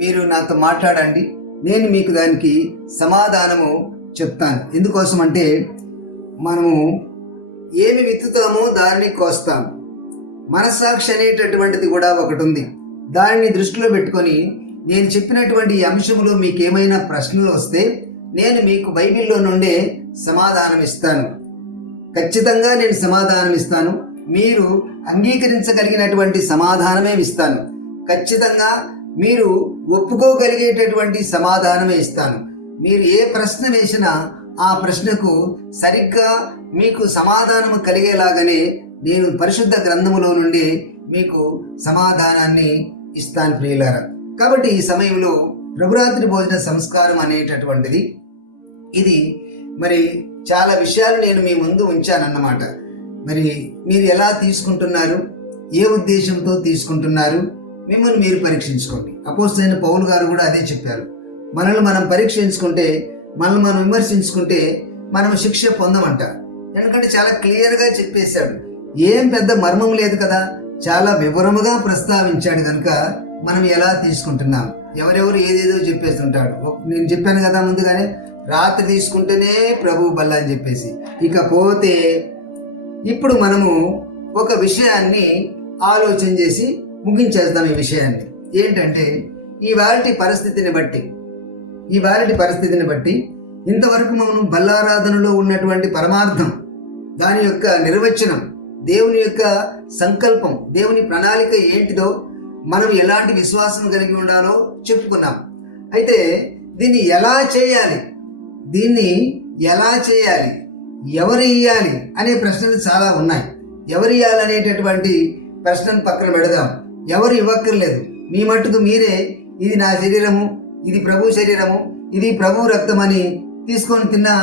మీరు నాతో మాట్లాడండి, నేను మీకు దానికి సమాధానము చెప్తాను. ఎందుకోసం అంటే మనము ఏమి విత్తుతామో దానిని కోస్తాం. మనస్సాక్షి అనేటటువంటిది కూడా ఒకటి ఉంది. దానిని దృష్టిలో పెట్టుకొని నేను చెప్పినటువంటి ఈ అంశంలో మీకు ఏమైనా ప్రశ్నలు వస్తే నేను మీకు బైబిల్లో నుండే సమాధానం ఇస్తాను. ఖచ్చితంగా నేను సమాధానం ఇస్తాను. మీరు అంగీకరించగలిగినటువంటి సమాధానమే ఇస్తాను. ఖచ్చితంగా మీరు ఒప్పుకోగలిగేటటువంటి సమాధానమే ఇస్తాను. మీరు ఏ ప్రశ్న వేసినా ఆ ప్రశ్నకు సరిగ్గా మీకు సమాధానం కలిగేలాగానే నేను పరిశుద్ధ గ్రంథములో నుండి మీకు సమాధానాన్ని ఇస్తాను ప్రియులారా. కాబట్టి ఈ సమయంలో ప్రభురాత్రి భోజన సంస్కారం అనేటటువంటిది ఇది మరి చాలా విషయాలు నేను మీ ముందు ఉంచానన్నమాట. మరి మీరు ఎలా తీసుకుంటున్నారు, ఏ ఉద్దేశంతో తీసుకుంటున్నారు, మిమ్మల్ని మీరు పరీక్షించుకోండి. అపోస్తలుడైన పౌలు గారు కూడా అదే చెప్పారు. మనల్ని మనం పరీక్షించుకుంటే, మనల్ని మనం విమర్శించుకుంటే మనం శిక్ష పొందమంట. ఎందుకంటే చాలా క్లియర్గా చెప్పేశాడు. ఏం పెద్ద మర్మం లేదు కదా, చాలా వివరముగా ప్రస్తావించాడు. కనుక మనం ఎలా తీసుకుంటున్నాం, ఎవరెవరు ఏదేదో చెప్పేస్తుంటాడు. నేను చెప్పాను కదా ముందుగానే, రాత్రి తీసుకుంటేనే ప్రభు బల్ల అని చెప్పేసి. ఇకపోతే ఇప్పుడు మనము ఒక విషయాన్ని ఆలోచన చేసి ముగించేద్దాం. ఈ విషయాన్ని ఏంటంటే, ఇవాల్టి పరిస్థితిని బట్టి ఇంతవరకు మనం బల్లారాధనలో ఉన్నటువంటి పరమార్థం, దాని యొక్క నిర్వచనం, దేవుని యొక్క సంకల్పం, దేవుని ప్రణాళిక ఏంటిదో, మనం ఎలాంటి విశ్వాసం కలిగి ఉండాలో చెప్పుకున్నాం. అయితే దీన్ని ఎలా చేయాలి, ఎవరు ఇయ్యాలి అనే ప్రశ్నలు చాలా ఉన్నాయి. ఎవరు ఇయ్యాలనేటటువంటి ప్రశ్నను పక్కన పెడదాం. ఎవరు ఇవ్వక్కర్లేదు, మీ మట్టుకు మీరే ఇది నా శరీరము, ఇది ప్రభు శరీరము, ఇది ప్రభు రక్తం అని తీసుకొని తిన్నా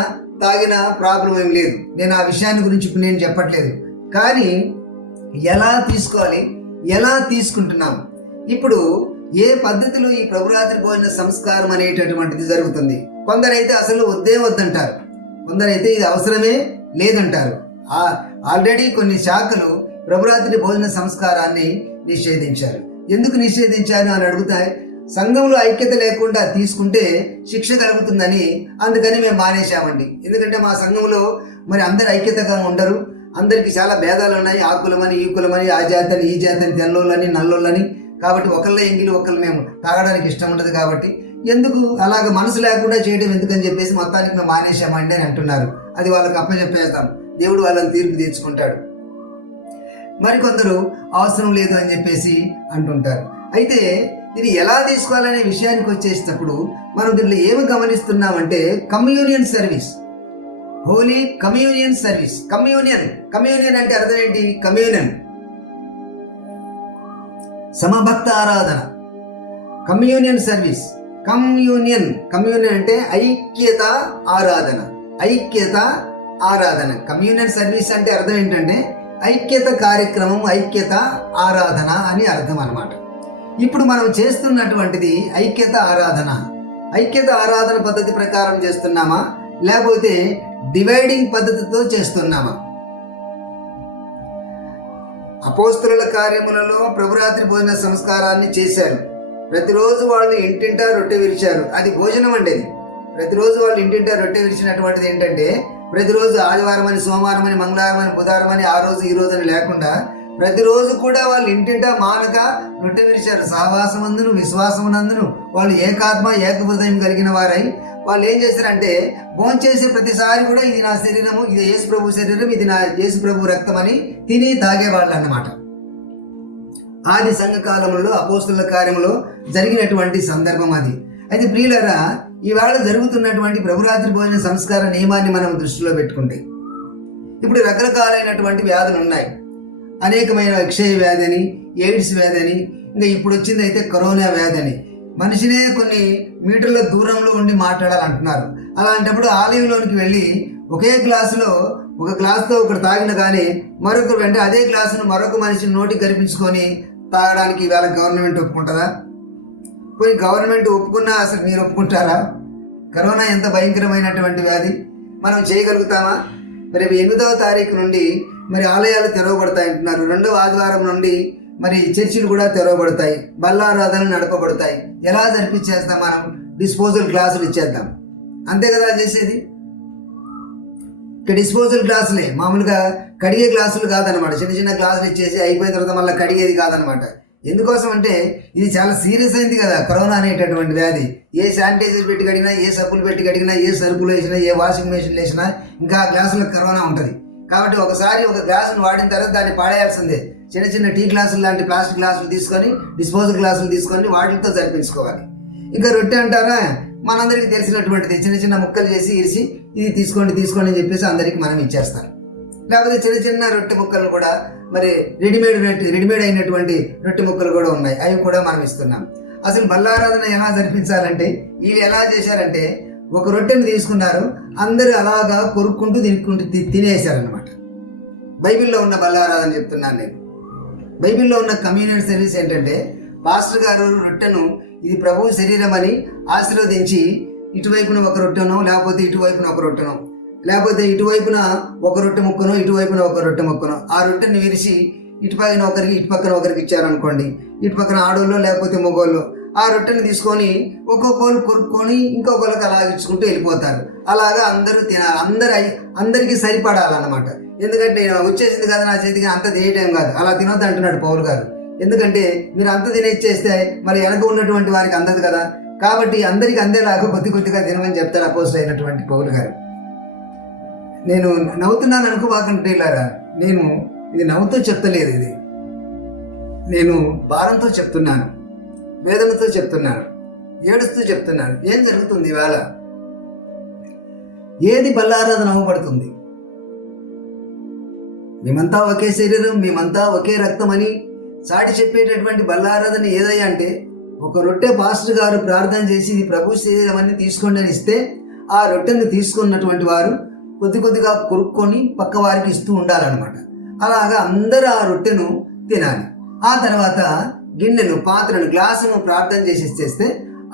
తాగిన ప్రాబ్లం ఏం లేదు. నేను ఆ విషయాన్ని గురించి ఇప్పుడు నేను చెప్పట్లేదు. కానీ ఎలా తీసుకోవాలి, ఎలా తీసుకుంటున్నాం, ఇప్పుడు ఏ పద్ధతిలో ఈ ప్రభురాత్రి భోజన సంస్కారం అనేటటువంటిది జరుగుతుంది. కొందరైతే అసలు వద్దంటారు, కొందరైతే ఇది అవసరమే లేదంటారు. ఆల్రెడీ కొన్ని శాఖలు ప్రభురాత్రి భోజన సంస్కారాన్ని నిషేధించారు. ఎందుకు నిషేధించారు అని అడుగుతాయి. సంఘంలో ఐక్యత లేకుండా తీసుకుంటే శిక్ష కలుగుతుందని, అందుకని మేము మానేశామండి. ఎందుకంటే మా సంఘంలో మరి అందరు ఐక్యతగా ఉండరు, అందరికీ చాలా భేదాలు ఉన్నాయి. ఆ కులమని ఈ కులమని, ఆ జాతని ఈ జాతని, తెల్లోళ్ళని నల్లోళ్ళని. కాబట్టి ఒకళ్ళ ఎంగిలి ఒకళ్ళు మేము తాగడానికి ఇష్టం ఉండదు. కాబట్టి ఎందుకు అలాగ మనసు లేకుండా చేయడం ఎందుకని చెప్పేసి మొత్తానికి మేము మానేశామండి అని అంటున్నారు. అది వాళ్ళకి అప్పచెప్పేస్తాం, దేవుడు వాళ్ళని తీర్పు తీర్చుకుంటాడు. మరికొందరు అవసరం లేదు అని చెప్పేసి అంటుంటారు. అయితే ఇది ఎలా తీసుకోవాలనే విషయానికి వచ్చేటప్పుడు మనం దీంట్లో ఏమి గమనిస్తున్నామంటే, communion service, holy communion service. Communion అంటే అర్థం ఏంటి? కమ్యూనియన్, సమభక్త ఆరాధన. కమ్యూనియన్ సర్వీస్, కమ్యూనియన్ అంటే ఐక్యత ఆరాధన. కమ్యూనియన్ సర్వీస్ అంటే అర్థం ఏంటంటే ఐక్యత కార్యక్రమం, ఐక్యత ఆరాధన అని అర్థం అన్నమాట. ఇప్పుడు మనం చేస్తున్నటువంటిది ఐక్యత ఆరాధన పద్ధతి ప్రకారం చేస్తున్నామా, లేకపోతే డివైడింగ్ పద్ధతితో చేస్తున్నామా? అపోస్తలుల కార్యములలో ప్రభురాత్రి భోజన సంస్కారాన్ని చేశారు. ప్రతిరోజు వాళ్ళు ఇంటింటా రొట్టె విరిచారు. అది భోజనం అండి. ప్రతిరోజు వాళ్ళు ఇంటింటా రొట్టె విరిచినటువంటిది ఏంటంటే, ప్రతిరోజు ఆదివారం అని, సోమవారం అని, మంగళవారం అని, బుధవారం అని, ఆ రోజు ఈ రోజు అని లేకుండా ప్రతిరోజు కూడా వాళ్ళు ఇంటింటా మానక రొట్టె విరిచారు. సహవాసమందును విశ్వాసమునందును వాళ్ళు ఏకాత్మ ఏక హృదయం కలిగిన వారై వాళ్ళు ఏం చేశారంటే, భోంచేసే ప్రతిసారి కూడా ఇది నా శరీరము, ఇది యేసు ప్రభు శరీరం, ఇది నా యేసు ప్రభు రక్తం అని తిని తాగేవాళ్ళు అన్నమాట. ఆది సంఘ కాలంలో అపోస్తలుల కార్యంలో జరిగినటువంటి సందర్భం అది. అయితే ప్రియులారా, ఈవేళ జరుగుతున్నటువంటి ప్రభురాత్రి భోజన సంస్కార నియమాన్ని మనం దృష్టిలో పెట్టుకుంటే, ఇప్పుడు రకరకాలైనటువంటి వ్యాధులు ఉన్నాయి. అనేకమైన అక్షయ వ్యాధి అని, ఎయిడ్స్ వ్యాధి అని, ఇంకా ఇప్పుడు వచ్చింది అయితే కరోనా వ్యాధి అని. మనిషినే కొన్ని మీటర్ల దూరంలో ఉండి మాట్లాడాలంటున్నారు. అలాంటప్పుడు ఆలయంలోనికి వెళ్ళి ఒకే గ్లాసులో ఒక గ్లాసుతో ఒకటి తాగిన కానీ మరొకరు వెంట అదే గ్లాసును మరొక మనిషిని నోటికి కనిపించుకొని తాగడానికి ఇవాళ గవర్నమెంట్ ఒప్పుకుంటుందా? పోయి గవర్నమెంట్ ఒప్పుకున్నా అసలు మీరు ఒప్పుకుంటారా? కరోనా ఎంత భయంకరమైనటువంటి వ్యాధి, మనం చేయగలుగుతామా? రేపు 8వ తారీఖు నుండి మరి ఆలయాలు తెరవబడతాయి అంటున్నారు. 2వ ఆదివారం నుండి మరి చర్చిలు కూడా తెరవబడతాయి, బల్లారాధనలు నడపబడతాయి. ఎలా జరిపించేస్తాం మనం? డిస్పోజల్ గ్లాసులు ఇచ్చేద్దాం, అంతే కదా చేసేది. ఇక డిస్పోజల్ గ్లాసులే, మామూలుగా కడిగే గ్లాసులు కాదనమాట. చిన్న చిన్న గ్లాసులు ఇచ్చేసి అయిపోయిన తర్వాత మళ్ళీ కడిగేది కాదనమాట. ఎందుకోసం అంటే ఇది చాలా సీరియస్ అయింది కదా కరోనా అనేటటువంటి వ్యాధి. ఏ శానిటైజర్ పెట్టి కడిగినా, ఏ సబ్బులు పెట్టి కడిగినా, ఏ సరుకులు వేసినా, ఏ వాషింగ్ మెషిన్లు వేసినా ఇంకా ఆ గ్లాసులకు కరోనా ఉంటుంది. కాబట్టి ఒకసారి ఒక గ్లాసును వాడిన తర్వాత దాన్ని పాడేయాల్సిందే. చిన్న చిన్న టీ గ్లాసులు లాంటి ప్లాస్టిక్ గ్లాసులు తీసుకొని, డిస్పోజల్ గ్లాసులు తీసుకొని వాటితో జరిపించుకోవాలి. ఇంకా రొట్టె అంటారా, మనందరికీ తెలిసినటువంటిది. చిన్న చిన్న ముక్కలు చేసి ఇరిసి ఇది తీసుకోండి అని చెప్పేసి అందరికీ మనం ఇచ్చేస్తాం. లేకపోతే చిన్న చిన్న రొట్టె ముక్కలు కూడా మరి రెడీమేడ్ అయినటువంటి రొట్టె ముక్కలు కూడా ఉన్నాయి, అవి కూడా మనం ఇస్తున్నాం. అసలు బల్లారాధన ఎలా జరిపించాలంటే వీళ్ళు ఎలా చేశారంటే, ఒక రొట్టెని తీసుకున్నారు, అందరూ అలాగా కొరుక్కుంటూ తినేశారనమాట. బైబిల్లో ఉన్న బల్లారాధన చెప్తున్నాను నేను. బైబిల్లో ఉన్న కమ్యూనిటీ సర్వీస్ ఏంటంటే, పాస్టర్ గారు రొట్టెను ఇది ప్రభువు శరీరం అని ఆశీర్వదించి ఇటువైపున ఒక రొట్టెనో, లేకపోతే ఇటువైపున ఒక రొట్టెనో, లేకపోతే ఇటువైపున ఒక రొట్టె ముక్కనో, ఇటువైపున ఒక రొట్టె ముక్కనో, ఆ రొట్టెని విరిచి ఇటుపైన ఒకరికి ఇటు పక్కన ఒకరికి ఇచ్చారనుకోండి, ఇటు పక్కన ఆడోళ్ళు లేకపోతే మగోళ్ళు ఆ రొట్టెని తీసుకొని ఒక్కొక్కరు కొరుక్కొని ఇంకొకరికి అలా ఇచ్చుకుంటూ వెళ్ళిపోతారు. అలాగా అందరూ తినాలి, అందరికీ సరిపడాలన్నమాట. ఎందుకంటే వచ్చేసింది కదా నా చేతికి, అంత చేయటం కాదు, అలా తినొద్దు అంటున్నాడు పౌలు గారు. ఎందుకంటే మీరు అంత తినేచ్చేస్తే మరి వెనక ఉన్నటువంటి వారికి అందదు కదా, కాబట్టి అందరికీ అందేలాగా కొద్ది కొద్దిగా తినమని చెప్తారు అపోస్తలుడు అయినటువంటి పౌలు గారు. నేను నవ్వుతున్నాను అనుకోబాకంటే ఇలారా, నేను ఇది నవ్వుతూ చెప్తలేదు, ఇది నేను భారంతో చెప్తున్నాను, వేదనతో చెప్తున్నాను, ఏడుస్తూ చెప్తున్నాను. ఏం జరుగుతుంది ఇవాళ? ఏది బల్లారాధన అవ్వబడుతుంది? మేమంతా ఒకే శరీరం, మేమంతా ఒకే రక్తం అని చాటి చెప్పేటటువంటి బల్లారాధన ఏదయ్యా అంటే, ఒక రొట్టె పాస్టర్ గారు ప్రార్థన చేసి ఇది ప్రభు శరీరం అని తీసుకోండి అని ఇస్తే, ఆ రొట్టెని తీసుకున్నటువంటి వారు కొద్ది కొద్దిగా కొరుక్కొని పక్క వారికి ఇస్తూ ఉండాలన్నమాట. అలాగా అందరూ ఆ రొట్టెను తినాలి. ఆ తర్వాత గిన్నెలు, పాత్రలు, గ్లాసును ప్రార్థన చేసి ఇచ్చేస్తే,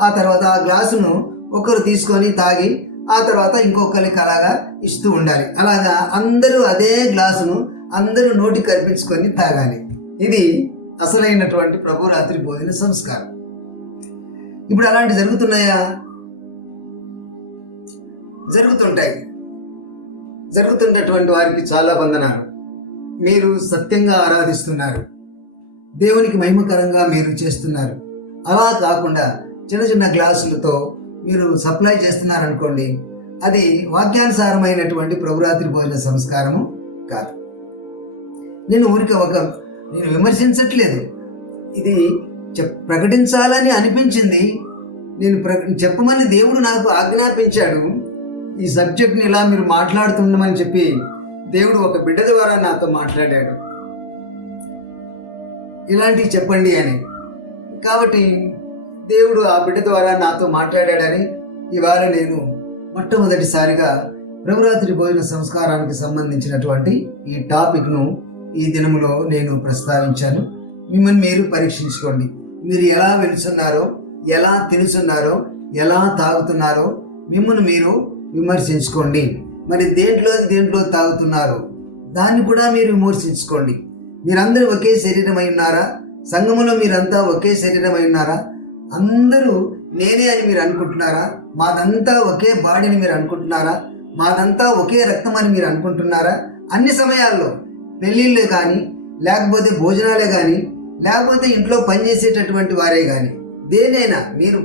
ఆ తర్వాత ఆ గ్లాసును ఒకరు తీసుకొని తాగి ఆ తర్వాత ఇంకొకరికి అలాగా ఇస్తూ ఉండాలి. అలాగా అందరూ అదే గ్లాసును అందరూ నోటికి కల్పించుకొని తాగాలి. ఇది అసలైనటువంటి ప్రభు రాత్రి భోజన సంస్కారం. ఇప్పుడు అలాంటి జరుగుతున్నాయా? జరుగుతుంటాయి. జరుగుతున్నటువంటి వారికి చాలా వందనాలు. మీరు సత్యంగా ఆరాధిస్తున్నారు, దేవునికి మహిమకరంగా మీరు చేస్తున్నారు. అలా కాకుండా చిన్న చిన్న గ్లాసులతో మీరు సప్లై చేస్తున్నారనుకోండి, అది వాక్యానుసారమైనటువంటి ప్రభురాత్రి భోజన సంస్కారము కాదు. నేను నేను విమర్శించట్లేదు, ఇది ప్రకటించాలని అనిపించింది. నేను చెప్పమని దేవుడు నాకు ఆజ్ఞాపించాడు. ఈ సబ్జెక్ట్ని ఇలా మీరు మాట్లాడుతుండమని చెప్పి దేవుడు ఒక బిడ్డ ద్వారా నాతో మాట్లాడాడు, ఇలాంటివి చెప్పండి అని. కాబట్టి దేవుడు ఆ బిడ్డ ద్వారా నాతో మాట్లాడాడని ఇవాళ నేను మొట్టమొదటిసారిగా ప్రభురాత్రి భోజన సంస్కారానికి సంబంధించినటువంటి ఈ టాపిక్ను ఈ దినములో నేను ప్రస్తావించాను. మిమ్మల్ని మీరు పరీక్షించుకోండి. మీరు ఎలా వెళుతున్నారో, ఎలా తినుచున్నారో, ఎలా తాగుతున్నారో మిమ్మల్ని మీరు విమర్శించుకోండి. మరి దేంట్లో తాగుతున్నారో దాన్ని కూడా మీరు విమర్శించుకోండి. మీరందరూ ఒకే శరీరమై ఉన్నారా? సంఘములో మీరంతా ఒకే శరీరమై ఉన్నారా? అందరూ నేనే అని మీరు అనుకుంటున్నారా? మాదంతా ఒకే బాడీని మీరు అనుకుంటున్నారా? మాదంతా ఒకే రక్తం అని మీరు అనుకుంటున్నారా? అన్ని సమయాల్లో పెళ్ళిళ్ళే కానీ, లేకపోతే భోజనాలే కానీ, లేకపోతే ఇంట్లో పనిచేసేటటువంటి వారే కానీ, దేనైనా మీరు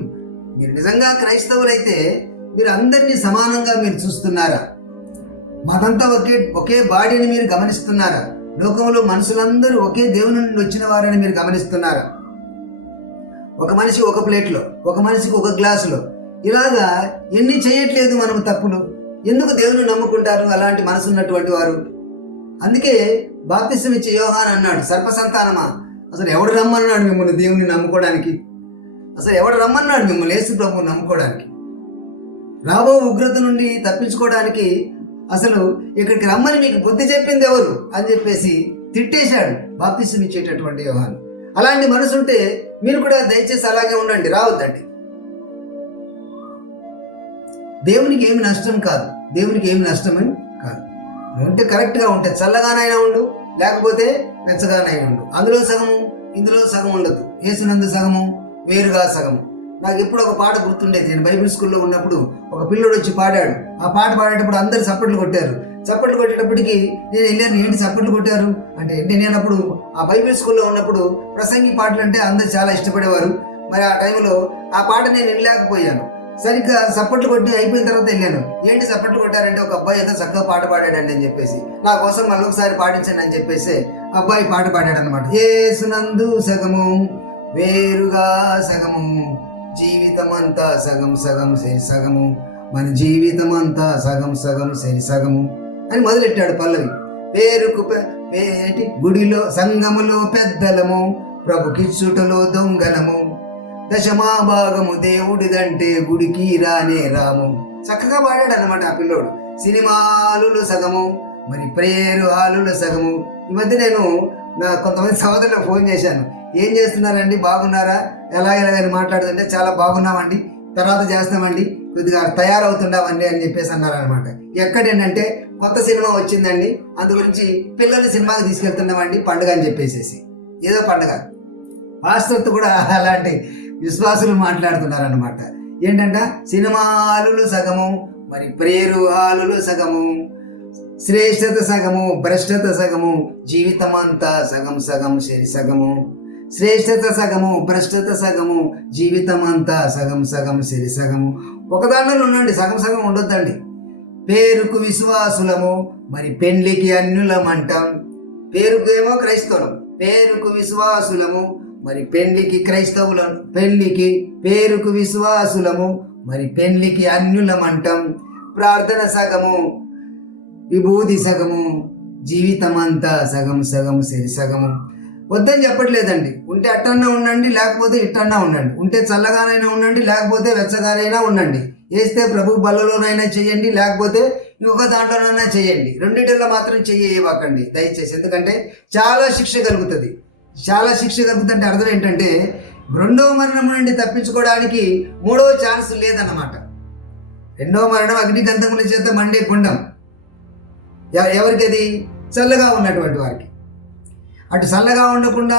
నిజంగా క్రైస్తవులైతే మీరు అందరినీ సమానంగా మీరు చూస్తున్నారా? మాదంతా ఒకే బాడీని మీరు గమనిస్తున్నారా? లోకంలో మనుషులందరూ ఒకే దేవుని నుండి వచ్చిన వారని మీరు గమనిస్తున్నారా? ఒక మనిషి ఒక ప్లేట్లో, ఒక మనిషికి ఒక గ్లాసులో, ఇలాగా ఎన్ని చేయట్లేదు మనం తప్పులు. ఎందుకు దేవుని నమ్ముకుంటారు అలాంటి మనసు ఉన్నటువంటి వారు? అందుకే బాప్తిసం ఇచ్చే యోహాన్ అన్నాడు, సర్పసంతానమా, అసలు ఎవడు రమ్మన్నాడు మిమ్మల్ని దేవుని నమ్ముకోవడానికి? అసలు ఎవడు రమ్మన్నాడు మిమ్మల్ని యేసు ప్రభువు నమ్ముకోవడానికి? రాబో ఉగ్రత నుండి తప్పించుకోవడానికి అసలు ఇక్కడికి రమ్మని మీకు బుద్ధి చెప్పింది ఎవరు అని చెప్పేసి తిట్టేశాడు బాప్తిసం ఇచ్చేటటువంటి యోహాను. అలాంటి మనసు ఉంటే మీరు కూడా దయచేసి అలాగే ఉండండి, రావద్దండి. దేవునికి ఏమి నష్టం కాదు, దేవునికి ఏమి నష్టమని కాదు. ఉంటే కరెక్ట్గా ఉంటే చల్లగానైనా ఉండు, లేకపోతే మెచ్చగానైనా ఉండు. అందులో సగము ఇందులో సగం ఉండదు. యేసునందు సగము, వేరుగా సగము. నాకు ఎప్పుడు ఒక పాట గుర్తుండేది. నేను బైబిల్ స్కూల్లో ఉన్నప్పుడు ఒక పిల్లోడు వచ్చి పాడాడు. ఆ పాట పాడేటప్పుడు అందరు చప్పట్లు కొట్టారు. చప్పట్లు కొట్టేటప్పటికి నేను వెళ్ళాను, ఏంటి చప్పట్లు కొట్టారు అంటే, నేను అప్పుడు ఆ బైబిల్ స్కూల్లో ఉన్నప్పుడు ప్రసంగి పాటలు అంటే అందరు చాలా ఇష్టపడేవారు. మరి ఆ టైంలో ఆ పాట నేను వినలేకపోయాను. సరిగ్గా చప్పట్లు కొట్టి అయిపోయిన తర్వాత వెళ్ళాను. ఏంటి చప్పట్లు కొట్టారంటే, ఒక అబ్బాయి ఏదో చక్కగా పాట పాడాడండి అని చెప్పేసి, నా కోసం మళ్ళీ ఒకసారి పాటించండి అని చెప్పేసి అబ్బాయి పాట పాడాడు అనమాట. యేసునందు సగము, వేరుగా సగము, జీవితం అంతా సగం సగం సరి సగము, మన జీవితం అంతా సగం సగం సరి సగము అని మొదలెట్టాడు పల్లవి. పేరుకు గుడిలో సంఘములో పెద్దలము, ప్రభుకిచ్చుటలో దొంగలము, దశమా భాగము దేవుడిదంటే గుడికి రానే రాము. చక్కగా పాడాడు అనమాట ఆ పిల్లోడు. సినిమా హాలులు సగము, మరి ప్రేయరు హాలులు సగము. ఈ మధ్య నేను కొంతమంది సహోదరులకు ఫోన్ చేశాను. ఏం చేస్తున్నారండి, బాగున్నారా, ఎలాగని మాట్లాడుతుంటే చాలా బాగున్నామండి, తర్వాత చేస్తామండి, కొద్దిగా తయారవుతుండవండి అని చెప్పేసి అన్నారనమాట. ఎక్కడేంటంటే కొత్త సినిమా వచ్చిందండి, అందు గురించి పిల్లల్ని సినిమాకి తీసుకెళ్తున్నామండి పండుగ అని చెప్పేసేసి. ఏదో పండుగ పాస్టర్తో కూడా అలాంటి విశ్వాసులు మాట్లాడుతున్నారనమాట. ఏంటంట, సినిమా హాలులు సగము, మరి ప్రేయరు హాలులు సగము, శ్రేష్టత సగము, భ్రష్టత సగము, జీవితం అంతా సగం సగం సగము. శ్రేష్టత సగము, భ్రష్టత సగము, జీవితం అంతా సగం సగం సగము. ఒకదానిలో ఉండండి, సగం సగం ఉండొద్దండి. పేరుకు విశ్వాసులము, మరి పెండ్లికి అన్యులమంటాం. పేరుకు ఏమో క్రైస్తవులం, పేరుకు విశ్వాసులము, మరి పెండ్లికి క్రైస్తవులం. పేరుకు విశ్వాసులము, మరి పెండ్లికి అన్యులమంటాం. ప్రార్థన సగము, విభూది సగము, జీవితం అంతా సగం సగం సగము. వద్దని చెప్పట్లేదండి. ఉంటే అట్టన్నా ఉండండి, లేకపోతే ఇట్టన్నా ఉండండి. ఉంటే చల్లగానైనా ఉండండి, లేకపోతే వెచ్చగానైనా ఉండండి. వేస్తే ప్రభు బల్లలోనైనా చేయండి, లేకపోతే ఇంకొక దాంట్లోనైనా చేయండి. రెండిటిల్లో మాత్రం చెయ్యకండి దయచేసి. ఎందుకంటే చాలా శిక్ష కలుగుతుంది. చాలా శిక్ష కలుగుతుంటే అర్థం ఏంటంటే, రెండవ మరణం నుండి తప్పించుకోవడానికి మూడవ ఛాన్స్ లేదన్నమాట. రెండవ మరణం అగ్ని గంధముల చేత మండే కుండం. ఎవరికి అది? చల్లగా ఉన్నటువంటి వారికి. అటు చల్లగా ఉండకుండా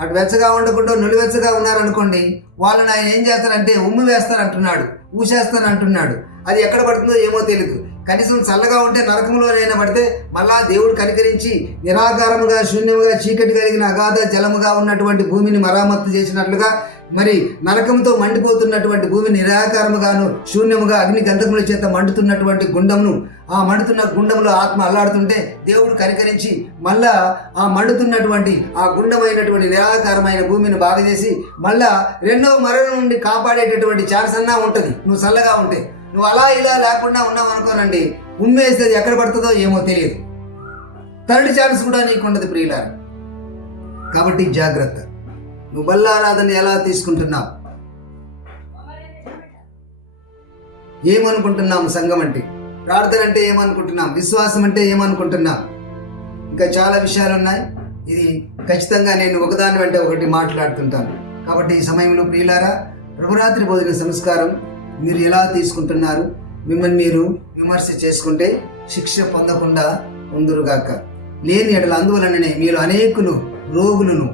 అటు వెచ్చగా ఉండకుండా నులివెచ్చగా ఉన్నారనుకోండి, వాళ్ళని ఆయన ఏం చేస్తారంటే ఉమ్మి వేస్తారంటున్నాడు, ఊసేస్తానంటున్నాడు. అది ఎక్కడ పడుతుందో ఏమో తెలియదు. కనీసం చల్లగా ఉంటే నరకములోనైనా పడితే మళ్ళా దేవుడు కనికరించి నిరాకారముగా శూన్యముగా చీకటి కలిగిన అగాధ జలముగా ఉన్నటువంటి భూమిని మరామత్తు చేసినట్లుగా, మరి నరకంతో మండిపోతున్నటువంటి భూమి నిరాకారముగాను శూన్యముగా అగ్ని గంధముల చేత మండుతున్నటువంటి గుండమును, ఆ మండుతున్న గుండములో ఆత్మ అల్లాడుతుంటే దేవుడు కనికరించి మళ్ళా ఆ మండుతున్నటువంటి ఆ గుండమైనటువంటి నిరాకారమైన భూమిని బాగా చేసి మళ్ళా రెండవ మరణం నుండి కాపాడేటటువంటి ఛాన్స్ అన్నా ఉంటుంది నువ్వు చల్లగా ఉంటే. నువ్వు అలా ఇలా లేకుండా ఉన్నావు అనుకోనండి, ఉమ్మేస్తే ఎక్కడ పడుతుందో ఏమో తెలియదు. థర్డ్ ఛాన్స్ కూడా నీకు ఉండదు ప్రియులారా. కాబట్టి జాగ్రత్త. నువ్వు బల్లారాధన ఎలా తీసుకుంటున్నావు? ఏమనుకుంటున్నాం? సంఘం అంటే, ప్రార్థన అంటే ఏమనుకుంటున్నాం? విశ్వాసం అంటే ఏమనుకుంటున్నాం? ఇంకా చాలా విషయాలు ఉన్నాయి. ఇది ఖచ్చితంగా నేను ఒకదాని వెంట ఒకటి మాట్లాడుతుంటాను. కాబట్టి ఈ సమయంలో ప్రియులారా, ప్రభురాత్రి భోజన సంస్కారం మీరు ఎలా తీసుకుంటున్నారు? మిమ్మల్ని మీరు విమర్శ చేసుకుంటే శిక్ష పొందకుండా ఉందురుగాక. లేని ఎడల అందువలననే మీరు అనేకులు రోగులను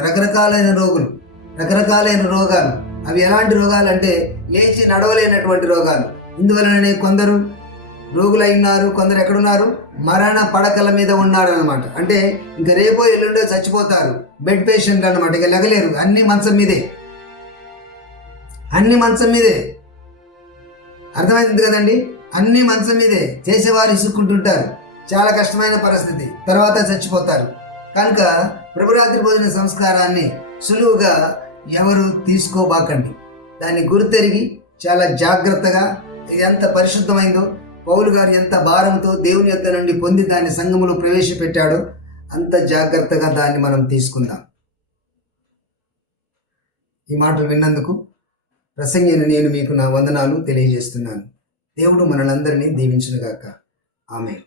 రకరకాలైన రోగాలు. అవి ఎలాంటి రోగాలు అంటే లేచి నడవలేనటువంటి రోగాలు. ఇందువలననే కొందరు రోగులై ఉన్నారు, కొందరు ఎక్కడున్నారు? మరణ పడకల మీద ఉన్నారు అనమాట. అంటే ఇంకా రేపో ఎల్లుండో చచ్చిపోతారు, బెడ్ పేషెంట్లు అనమాట. ఇక లెగలేరు, అన్ని మంచం మీదే. అర్థమైంది కదండి? అన్ని మంచం మీదే. చేసేవారు ఇసుక్కుంటుంటారు, చాలా కష్టమైన పరిస్థితి, తర్వాత చచ్చిపోతారు. కనుక ప్రభురాత్రి భోజన సంస్కారాన్ని సులువుగా ఎవరు తీసుకోబాకండి. దాన్ని గుర్తెరిగి చాలా జాగ్రత్తగా, ఎంత పరిశుద్ధమైందో, పౌలు గారు ఎంత భారంతో దేవుని యొద్ద నుండి పొంది దాన్ని సంఘములో ప్రవేశపెట్టాడో అంత జాగ్రత్తగా దాన్ని మనం తీసుకుందాం. ఈ మాటలు విన్నందుకు ప్రసంగిని నేను మీకు నా వందనాలు తెలియజేస్తున్నాను. దేవుడు మనలందరినీ దీవించునుగాక. ఆమేన్.